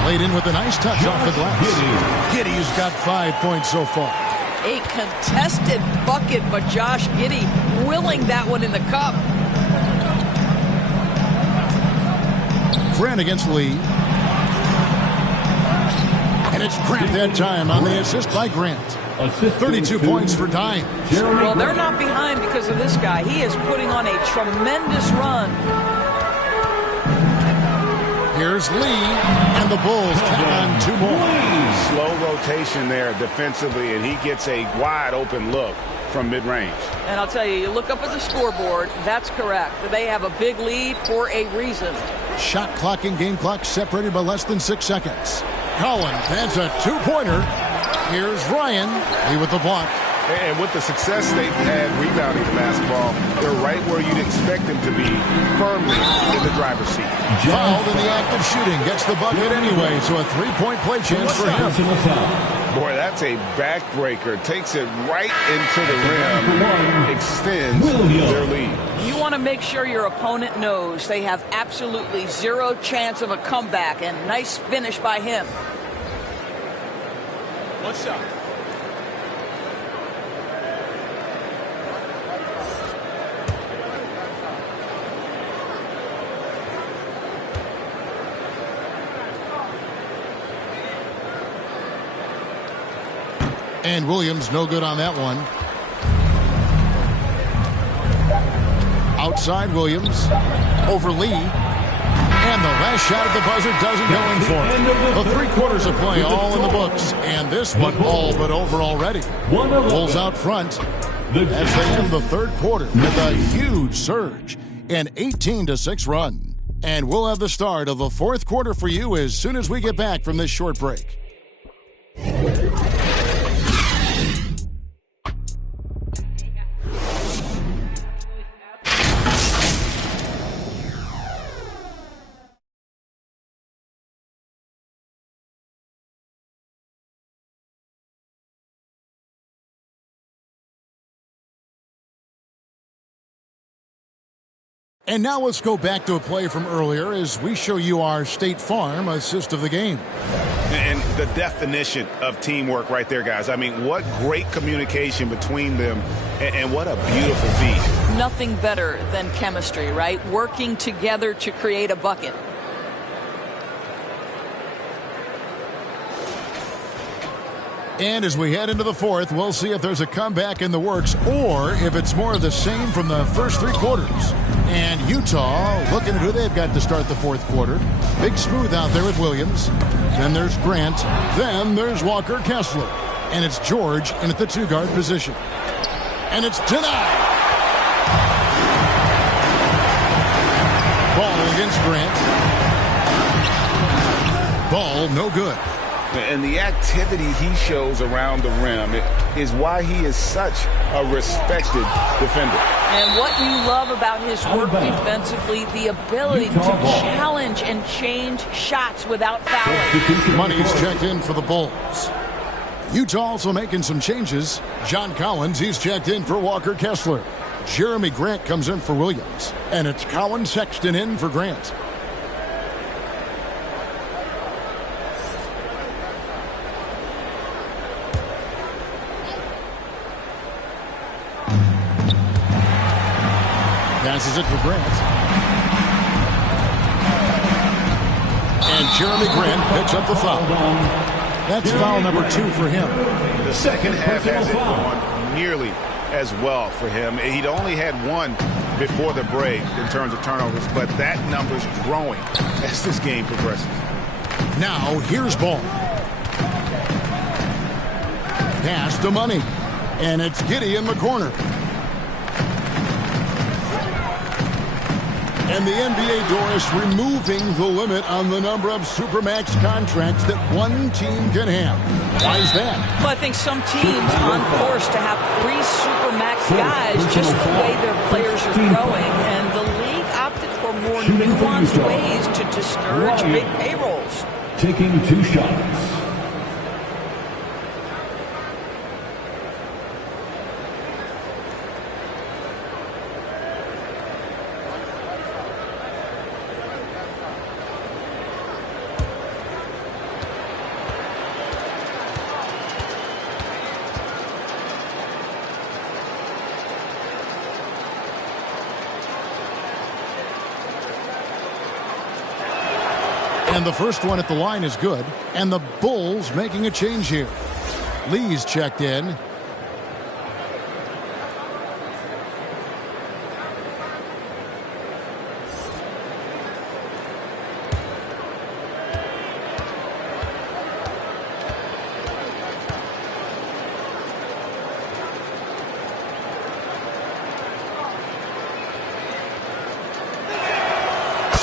Laid in with a nice touch off the glass. Giddey's got 5 points so far. A contested bucket, but Josh Giddey willing that one in the cup. Grant against Lee. And it's Grant that time on the assist by Grant. 32 points for Dime. Well, they're not behind because of this guy. He is putting on a tremendous run. Here's Lee, and the Bulls tack on 2 more. Slow rotation there defensively, and he gets a wide open look from mid-range. And I'll tell you, you look up at the scoreboard, that's correct. They have a big lead for a reason. Shot clock and game clock separated by less than 6 seconds. Collins, that's a 2-pointer. Here's Ryan, Lee with the block. And with the success they've had rebounding the basketball, they're right where you'd expect them to be, firmly in the driver's seat. Fouled in the act of shooting, gets the bucket anyway, so a 3-point play chance for him. Boy, that's a backbreaker. Takes it right into the rim, extends their lead. You want to make sure your opponent knows they have absolutely zero chance of a comeback, and nice finish by him. What's up? And Williams no good on that one. Outside Williams. Over Lee. And the last shot at the buzzer doesn't go in for him. The 3 quarters of play all in the books. And this one all but over already. Bulls out front as they end the 3rd quarter with a huge surge. An 18-6 run. And we'll have the start of the 4th quarter for you as soon as we get back from this short break. And now let's go back to a play from earlier as we show you our State Farm assist of the game. And the definition of teamwork right there, guys. I mean, what great communication between them, and what a beautiful feed. Nothing better than chemistry, right? Working together to create a bucket. And as we head into the 4th, we'll see if there's a comeback in the works or if it's more of the same from the first 3 quarters. And Utah looking at who they've got to start the 4th quarter. Big Smooth out there with Williams. Then there's Grant. Then there's Walker Kessler. And it's George in at the 2-guard position. And it's denied. Ball against Grant. Ball no good. And the activity he shows around the rim is why he is such a respected defender. And what you love about his work defensively, the ability to challenge and change shots without fouling. Money's checked in for the Bulls. Utah also making some changes. John Collins, he's checked in for Walker Kessler. Jeremy Grant comes in for Williams. And it's Colin Sexton in for Grant. Passes it for Grant. And Jeremy Grant picks up the foul. That's foul number 2 for him. The second half hasn't gone nearly as well for him. He'd only had one before the break in terms of turnovers, but that number's growing as this game progresses. Now, here's ball. Pass to Money. And it's Giddey in the corner. And the NBA, Doris, removing the limit on the number of Supermax contracts that one team can have. Why is that? Well, I think some teams on course to have 3 Supermax guys, just the way their players are growing. And the league opted for more nuanced ways to discourage big payrolls. Taking 2 shots. And the first one at the line is good. And the Bulls making a change here. Lee's checked in.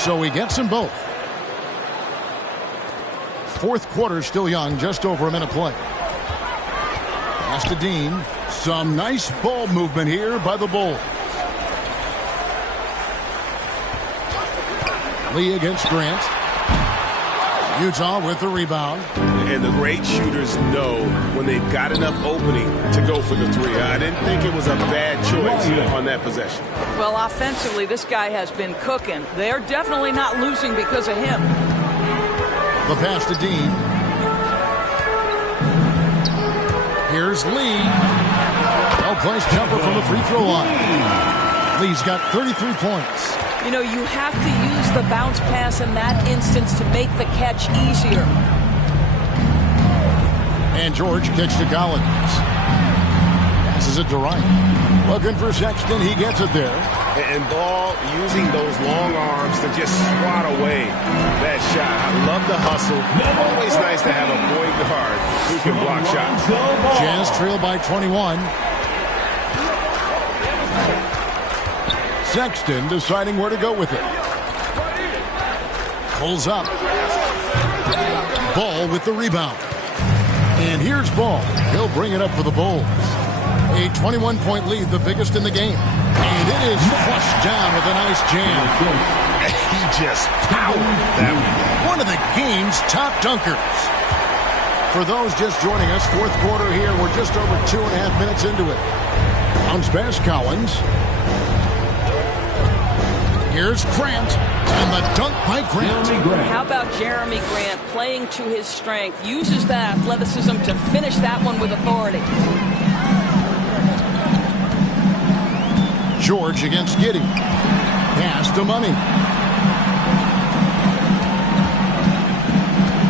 So he gets them both. Fourth quarter still young, just over a minute play. Pass to Dean. Some nice ball movement here by the Bulls. Lee against Grant. Utah with the rebound. And the great shooters know when they've got enough opening to go for the 3. I didn't think it was a bad choice on that possession. Well, offensively, this guy has been cooking. They're definitely not losing because of him. The pass to Dean. Here's Lee. Well-placed jumper from the free throw line. Lee's got 33 points. You know, you have to use the bounce pass in that instance to make the catch easier. And George kicks to Collins. Passes it to Ryan. Looking for Sexton. He gets it there. And Ball using those long arms to just swat away that shot. I love the hustle. Always nice to have a point guard who can block shots. Jazz trail by 21. Sexton deciding where to go with it. Pulls up. Ball with the rebound. And here's Ball. He'll bring it up for the Bulls. A 21-point lead, the biggest in the game. And it is flushed down with a nice jam. He just powered that one. One of the game's top dunkers. For those just joining us, fourth quarter here. We're just over 2.5 minutes into it. Bounce pass, Collins. Here's Grant. And the dunk by Grant. How about Jeremy Grant playing to his strength? Uses that athleticism to finish that one with authority. George against Giddey. Pass to Money.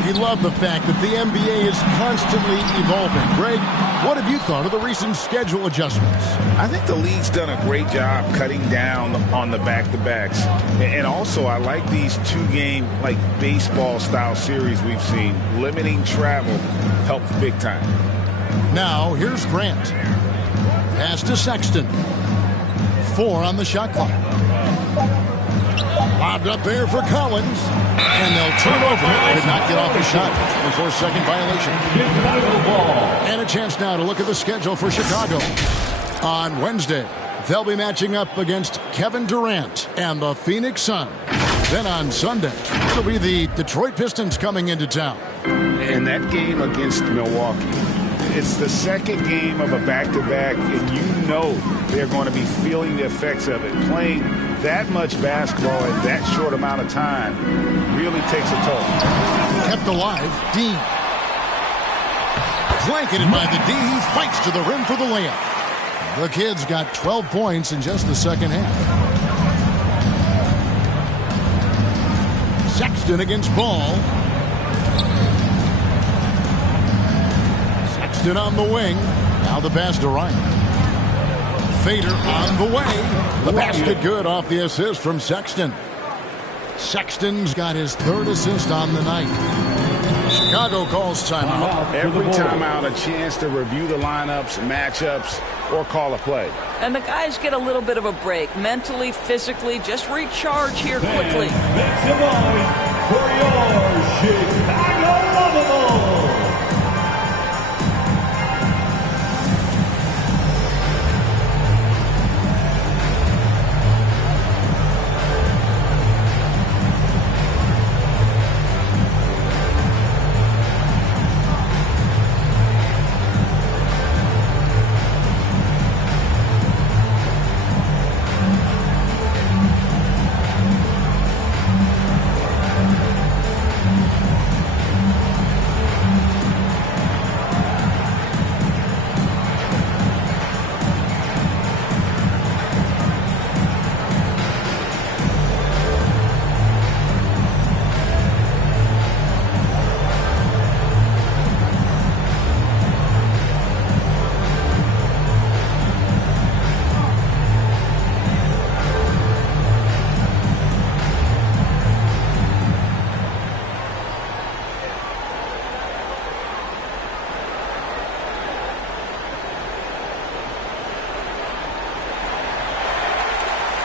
We love the fact that the NBA is constantly evolving. Greg, what have you thought of the recent schedule adjustments? I think the league's done a great job cutting down on the back-to-backs. And also, I like these 2-game, like baseball-style series we've seen. Limiting travel helps big time. Now, here's Grant. Pass to Sexton. 4 on the shot clock. Lobbed up there for Collins. And they'll turn over. Did not get off the shot. And for a second violation. And a chance now to look at the schedule for Chicago. On Wednesday, they'll be matching up against Kevin Durant and the Phoenix Suns. Then on Sunday, it'll be the Detroit Pistons coming into town. And that game against Milwaukee, it's the second game of a back-to-back, and you know they're going to be feeling the effects of it. Playing that much basketball in that short amount of time really takes a toll. Kept alive, Dean. Blanketed by the D, he fights to the rim for the layup. The kid's got 12 points in just the second half. Sexton against Ball. Sexton on the wing. Now the pass to Ryan. fader on the way. The basket good off the assist from Sexton. Sexton's got his third assist on the night. Chicago calls timeout. Every timeout, a chance to review the lineups, matchups, or call a play. And the guys get a little bit of a break. Mentally, physically, just recharge here quickly. Make some noise for your Chicago Lovable.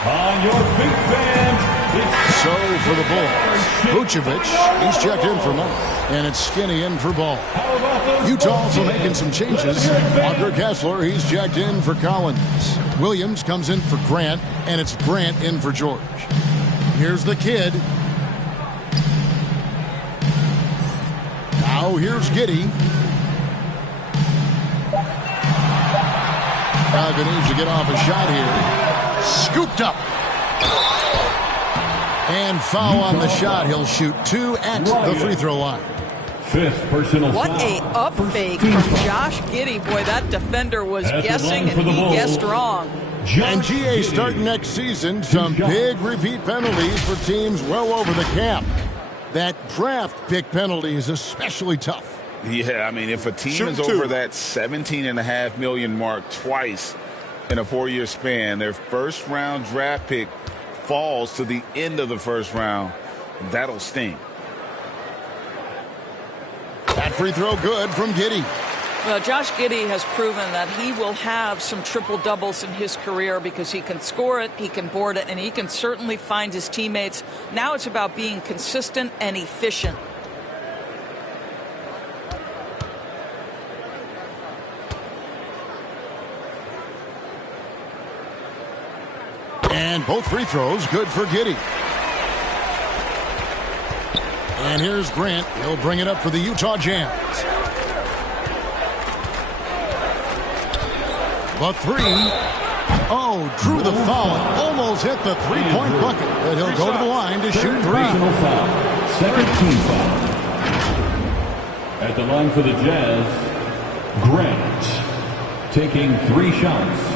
On your feet, fans. So for the Bulls, Vucevic, he's checked in for Monk, and it's Skinny in for Ball. Utah also making some changes. Walker Kessler, he's checked in for Collins. Williams comes in for Grant, and it's Grant in for George. Here's the kid. Now here's Giddey. Calgary needs to get off a shot here. Scooped up. And foul on the shot. He'll shoot 2 at the free throw line. Fifth personal What foul. a up fake from Josh Giddey. Boy, that defender was guessing, and he guessed wrong. And GA starting next season, some big repeat penalties for teams well over the cap. That draft pick penalty is especially tough. Yeah, I mean, if a team is over that $17.5 million mark twice in a 4-year span, their first-round draft pick falls to the end of the first round, that'll sting. That free throw good from Giddey. Well, Josh Giddey has proven that he will have some triple-doubles in his career because he can score it, he can board it, and he can certainly find his teammates. Now it's about being consistent and efficient. And both free throws good for Giddey. And here's Grant. He'll bring it up for the Utah Jazz. The three. Oh, drew the foul. Almost hit the three-point bucket. But he'll go to the line to shoot 3. Personal foul. Second team foul. At the line for the Jazz, Grant taking 3 shots.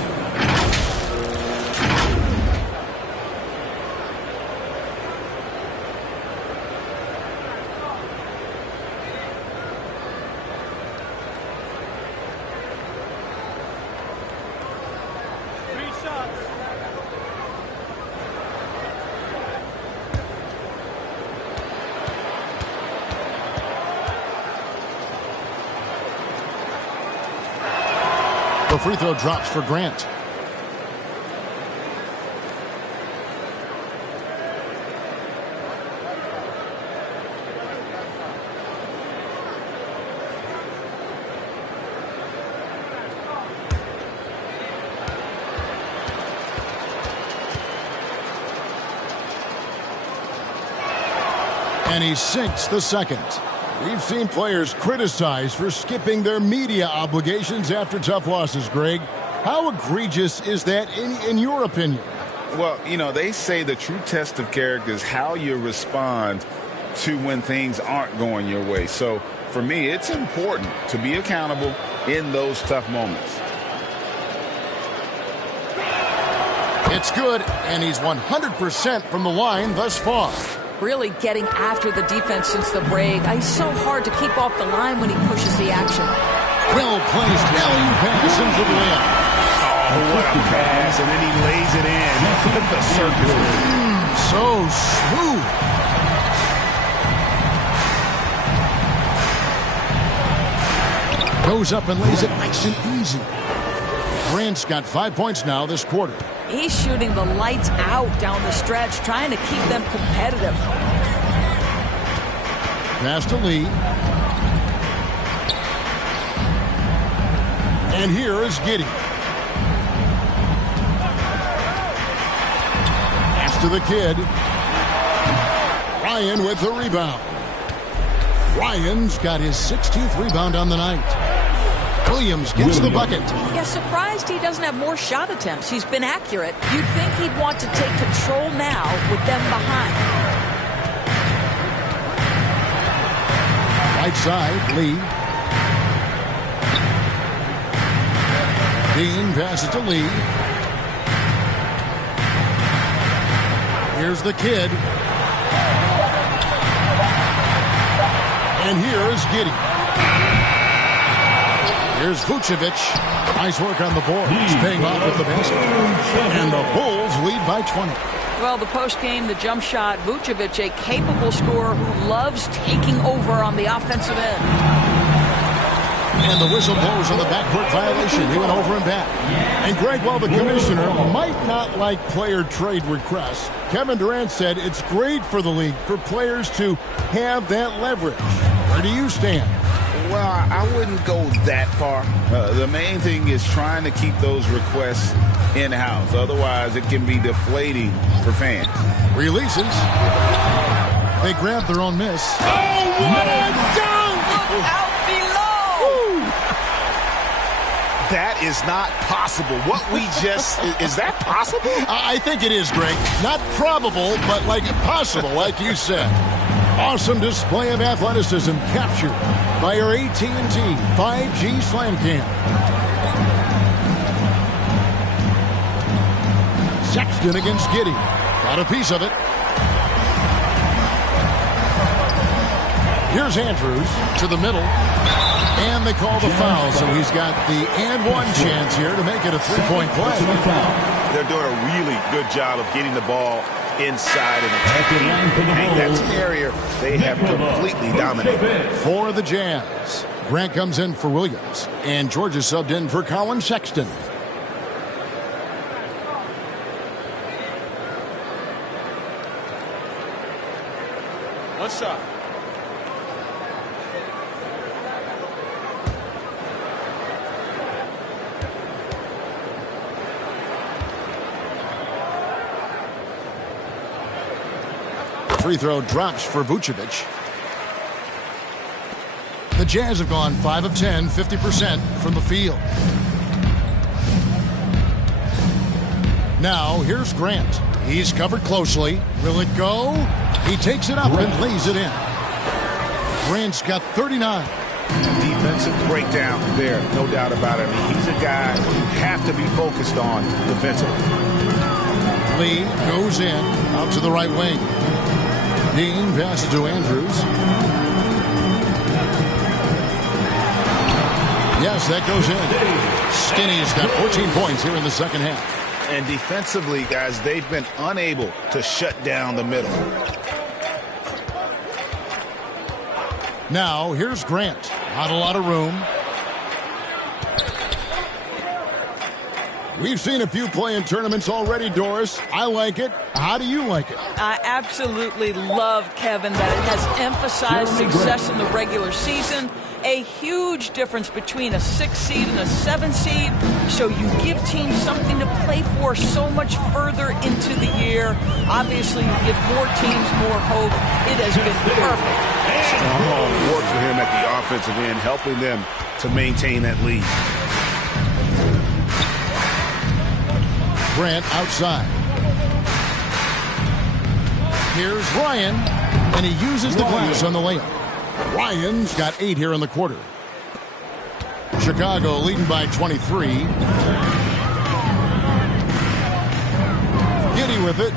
The free throw drops for Grant. And he sinks the second. We've seen players criticized for skipping their media obligations after tough losses, Greg. How egregious is that in your opinion? Well, you know, they say the true test of character is how you respond to when things aren't going your way. So, for me, it's important to be accountable in those tough moments. It's good, and he's 100% from the line thus far. Really getting after the defense since the break. He's so hard to keep off the line when he pushes the action. Well placed alley pass into the layup. what a pass, and then he lays it in. The circus move. So smooth. Goes up and lays it nice and easy. Grant's got 5 points now this quarter. He's shooting the lights out down the stretch, trying to keep them competitive. Pass to Lee. And here is Giddey. Pass to the kid. Ryan with the rebound. Ryan's got his 16th rebound on the night. Williams gets the bucket. Yeah, surprised he doesn't have more shot attempts. He's been accurate. You'd think he'd want to take control now with them behind. Right side, Lee. Dean passes to Lee. Here's the kid. And here is Giddey. Here's Vucevic. Nice work on the board. He's paying off with the basket. And the Bulls lead by 20. Well, the post-game, the jump shot, Vucevic, a capable scorer who loves taking over on the offensive end. And the whistle blows on the backcourt violation. He went over and back. And Greg, while the commissioner might not like player trade requests, Kevin Durant said it's great for the league for players to have that leverage. Where do you stand? Well, I wouldn't go that far. The main thing is trying to keep those requests in-house. Otherwise, it can be deflating for fans. Releases. They grab their own miss. Oh, what a dunk! Look out below! Woo. That is not possible. What we just... is that possible? I think it is, Greg. Not probable, but like possible, like you said. Awesome display of athleticism captured by our AT&T 5G Slam Cam. Sexton against Giddey. Got a piece of it. Here's Andrews to the middle. And they call the foul, so he's got the and one chance here to make it a three-point play. They're doing a really good job of getting the ball inside and attacking. That's an area they have completely dominated. For the Jazz, Grant comes in for Williams, and Georgia subbed in for Colin Sexton. What's up? Free throw drops for Vucevic. The Jazz have gone 5 of 10, 50% from the field. Now, here's Grant. He's covered closely. Will it go? He takes it up and lays it in. Grant's got 39. Defensive breakdown there, no doubt about it. I mean, he's a guy you have to be focused on defensively. Lee goes in, out to the right wing. Dean passes to Andrews. Yes, that goes in. Skinny's got 14 points here in the second half. And defensively, guys, they've been unable to shut down the middle. Now, here's Grant. Not a lot of room. We've seen a few play-in tournaments already, Doris. I like it. How do you like it? I absolutely love, Kevin, that it has emphasized success in the regular season. A huge difference between a 6 seed and a 7 seed. So you give teams something to play for so much further into the year. Obviously, you give more teams more hope. It has been perfect. Strong work for him at the offensive end, helping them to maintain that lead. Grant outside. Here's Ryan, and he uses the glass on the layup. Ryan's got 8 here in the quarter. Chicago leading by 23. Giddey with it.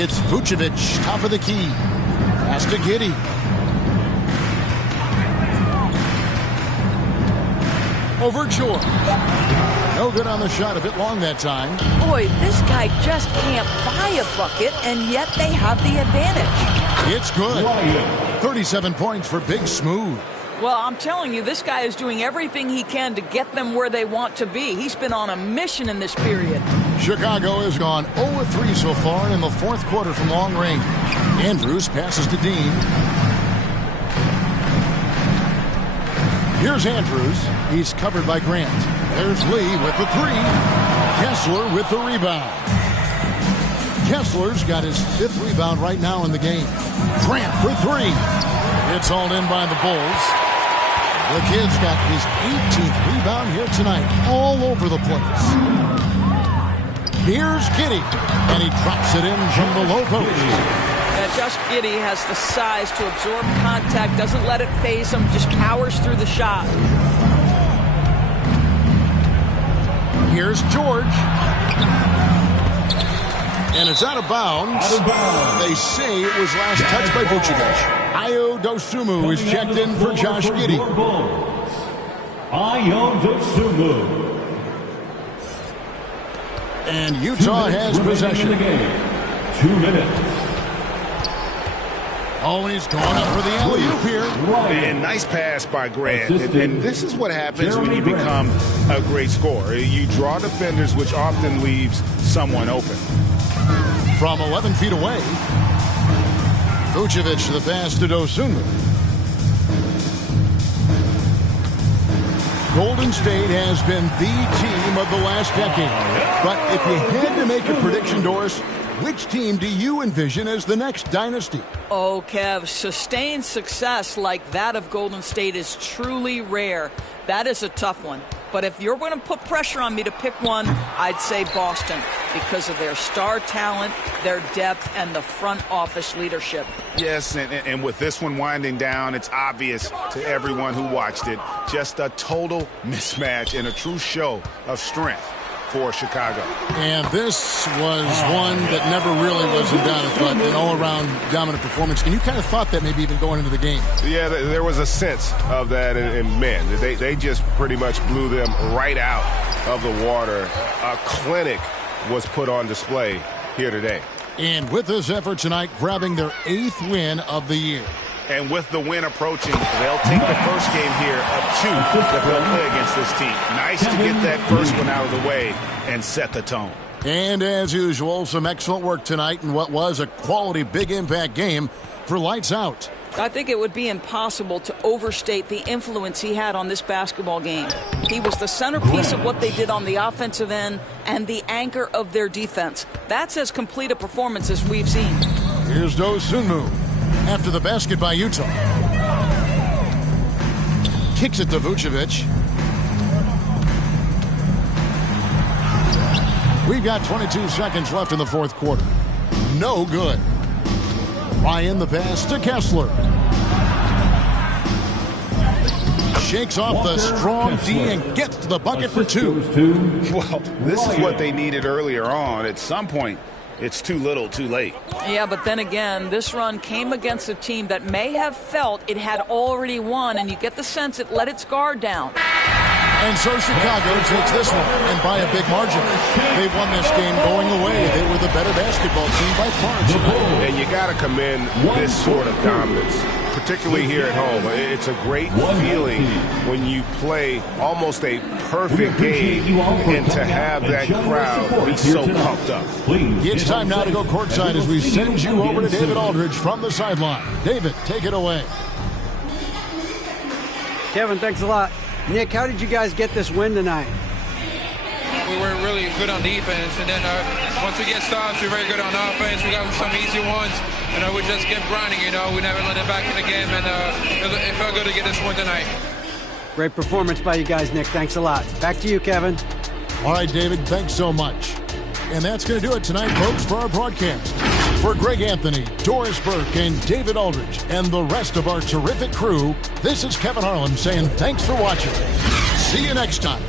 It's Vucevic, top of the key. Pass to Giddey. over George. No good on the shot, a bit long that time. Boy, this guy just can't buy a bucket, and yet they have the advantage. It's good. 37 points for Big Smooth. Well, I'm telling you, this guy is doing everything he can to get them where they want to be. He's been on a mission in this period. Chicago has gone 0-3 so far in the fourth quarter from long range. Andrews passes to Dean. Here's Andrews. He's covered by Grant. There's Lee with the three. Kessler with the rebound. Kessler's got his 5th rebound right now in the game. Grant for three. It's hauled in by the Bulls. The kid's got his 18th rebound here tonight, all over the place. Here's Giddey, and he drops it in from the low post. Josh Giddey has the size to absorb contact, doesn't let it phase him, just powers through the shot. Here's George. And it's out of bounds. They say it was last touched by Vucevic. Ayo Dosunmu is checked in for Josh Giddey. Ayo Dosunmu. And Utah has possession. 2 minutes. Oh, and he's gone up for the alley-oop here. And nice pass by Grant. And this is what happens when you become a great scorer. You draw defenders, which often leaves someone open. From 11 feet away, Vucevic to the pass to Dosunmu. Golden State has been the team of the last decade. But if you had to make a prediction, Doris, which team do you envision as the next dynasty? Oh, Kev, sustained success like that of Golden State is truly rare. That is a tough one. But if you're going to put pressure on me to pick one, I'd say Boston because of their star talent, their depth, and the front office leadership. Yes, and with this one winding down, it's obvious to everyone who watched it. Just a total mismatch and a true show of strength for Chicago. And this was one that never really was in doubt, but an all-around dominant performance. And you kind of thought that maybe even going into the game. Yeah, there was a sense of that, and man, they just pretty much blew them right out of the water. A clinic was put on display here today. And with this effort tonight, grabbing their 8th win of the year. And with the win approaching, they'll take the first game here of 2 that they'll play against this team. Nice to get that first one out of the way and set the tone. And as usual, some excellent work tonight in what was a quality big impact game for Lights Out. I think it would be impossible to overstate the influence he had on this basketball game. He was the centerpiece of what they did on the offensive end and the anchor of their defense. That's as complete a performance as we've seen. Here's Dosunmu. After the basket by Utah. Kicks it to Vucevic. We've got 22 seconds left in the fourth quarter. No good. Ryan the pass to Kessler. Shakes off the strong D and gets to the bucket for 2. Well, this is what they needed earlier on. At some point, it's too little, too late. Yeah, but then again, this run came against a team that may have felt it had already won, and you get the sense it let its guard down. And so Chicago takes this one, and by a big margin. They won this game going away. They were the better basketball team by far tonight. And you got to commend this sort of dominance, particularly here at home. It's a great feeling when you play almost a perfect game and to have that crowd be so pumped up. It's time now to go courtside as we send you over to David Aldridge from the sideline. David, take it away. Kevin, thanks a lot. Nick, how did you guys get this win tonight? We were really good on defense, and then once we get stops, we're very good on offense. We got some easy ones, and we just kept grinding. We never let it back in the game, and it felt good to get this one tonight. Great performance by you guys, Nick. Thanks a lot. Back to you, Kevin. All right, David, thanks so much. And that's going to do it tonight, folks, for our broadcast. For Greg Anthony, Doris Burke, and David Aldridge, and the rest of our terrific crew, this is Kevin Harlan saying thanks for watching. See you next time.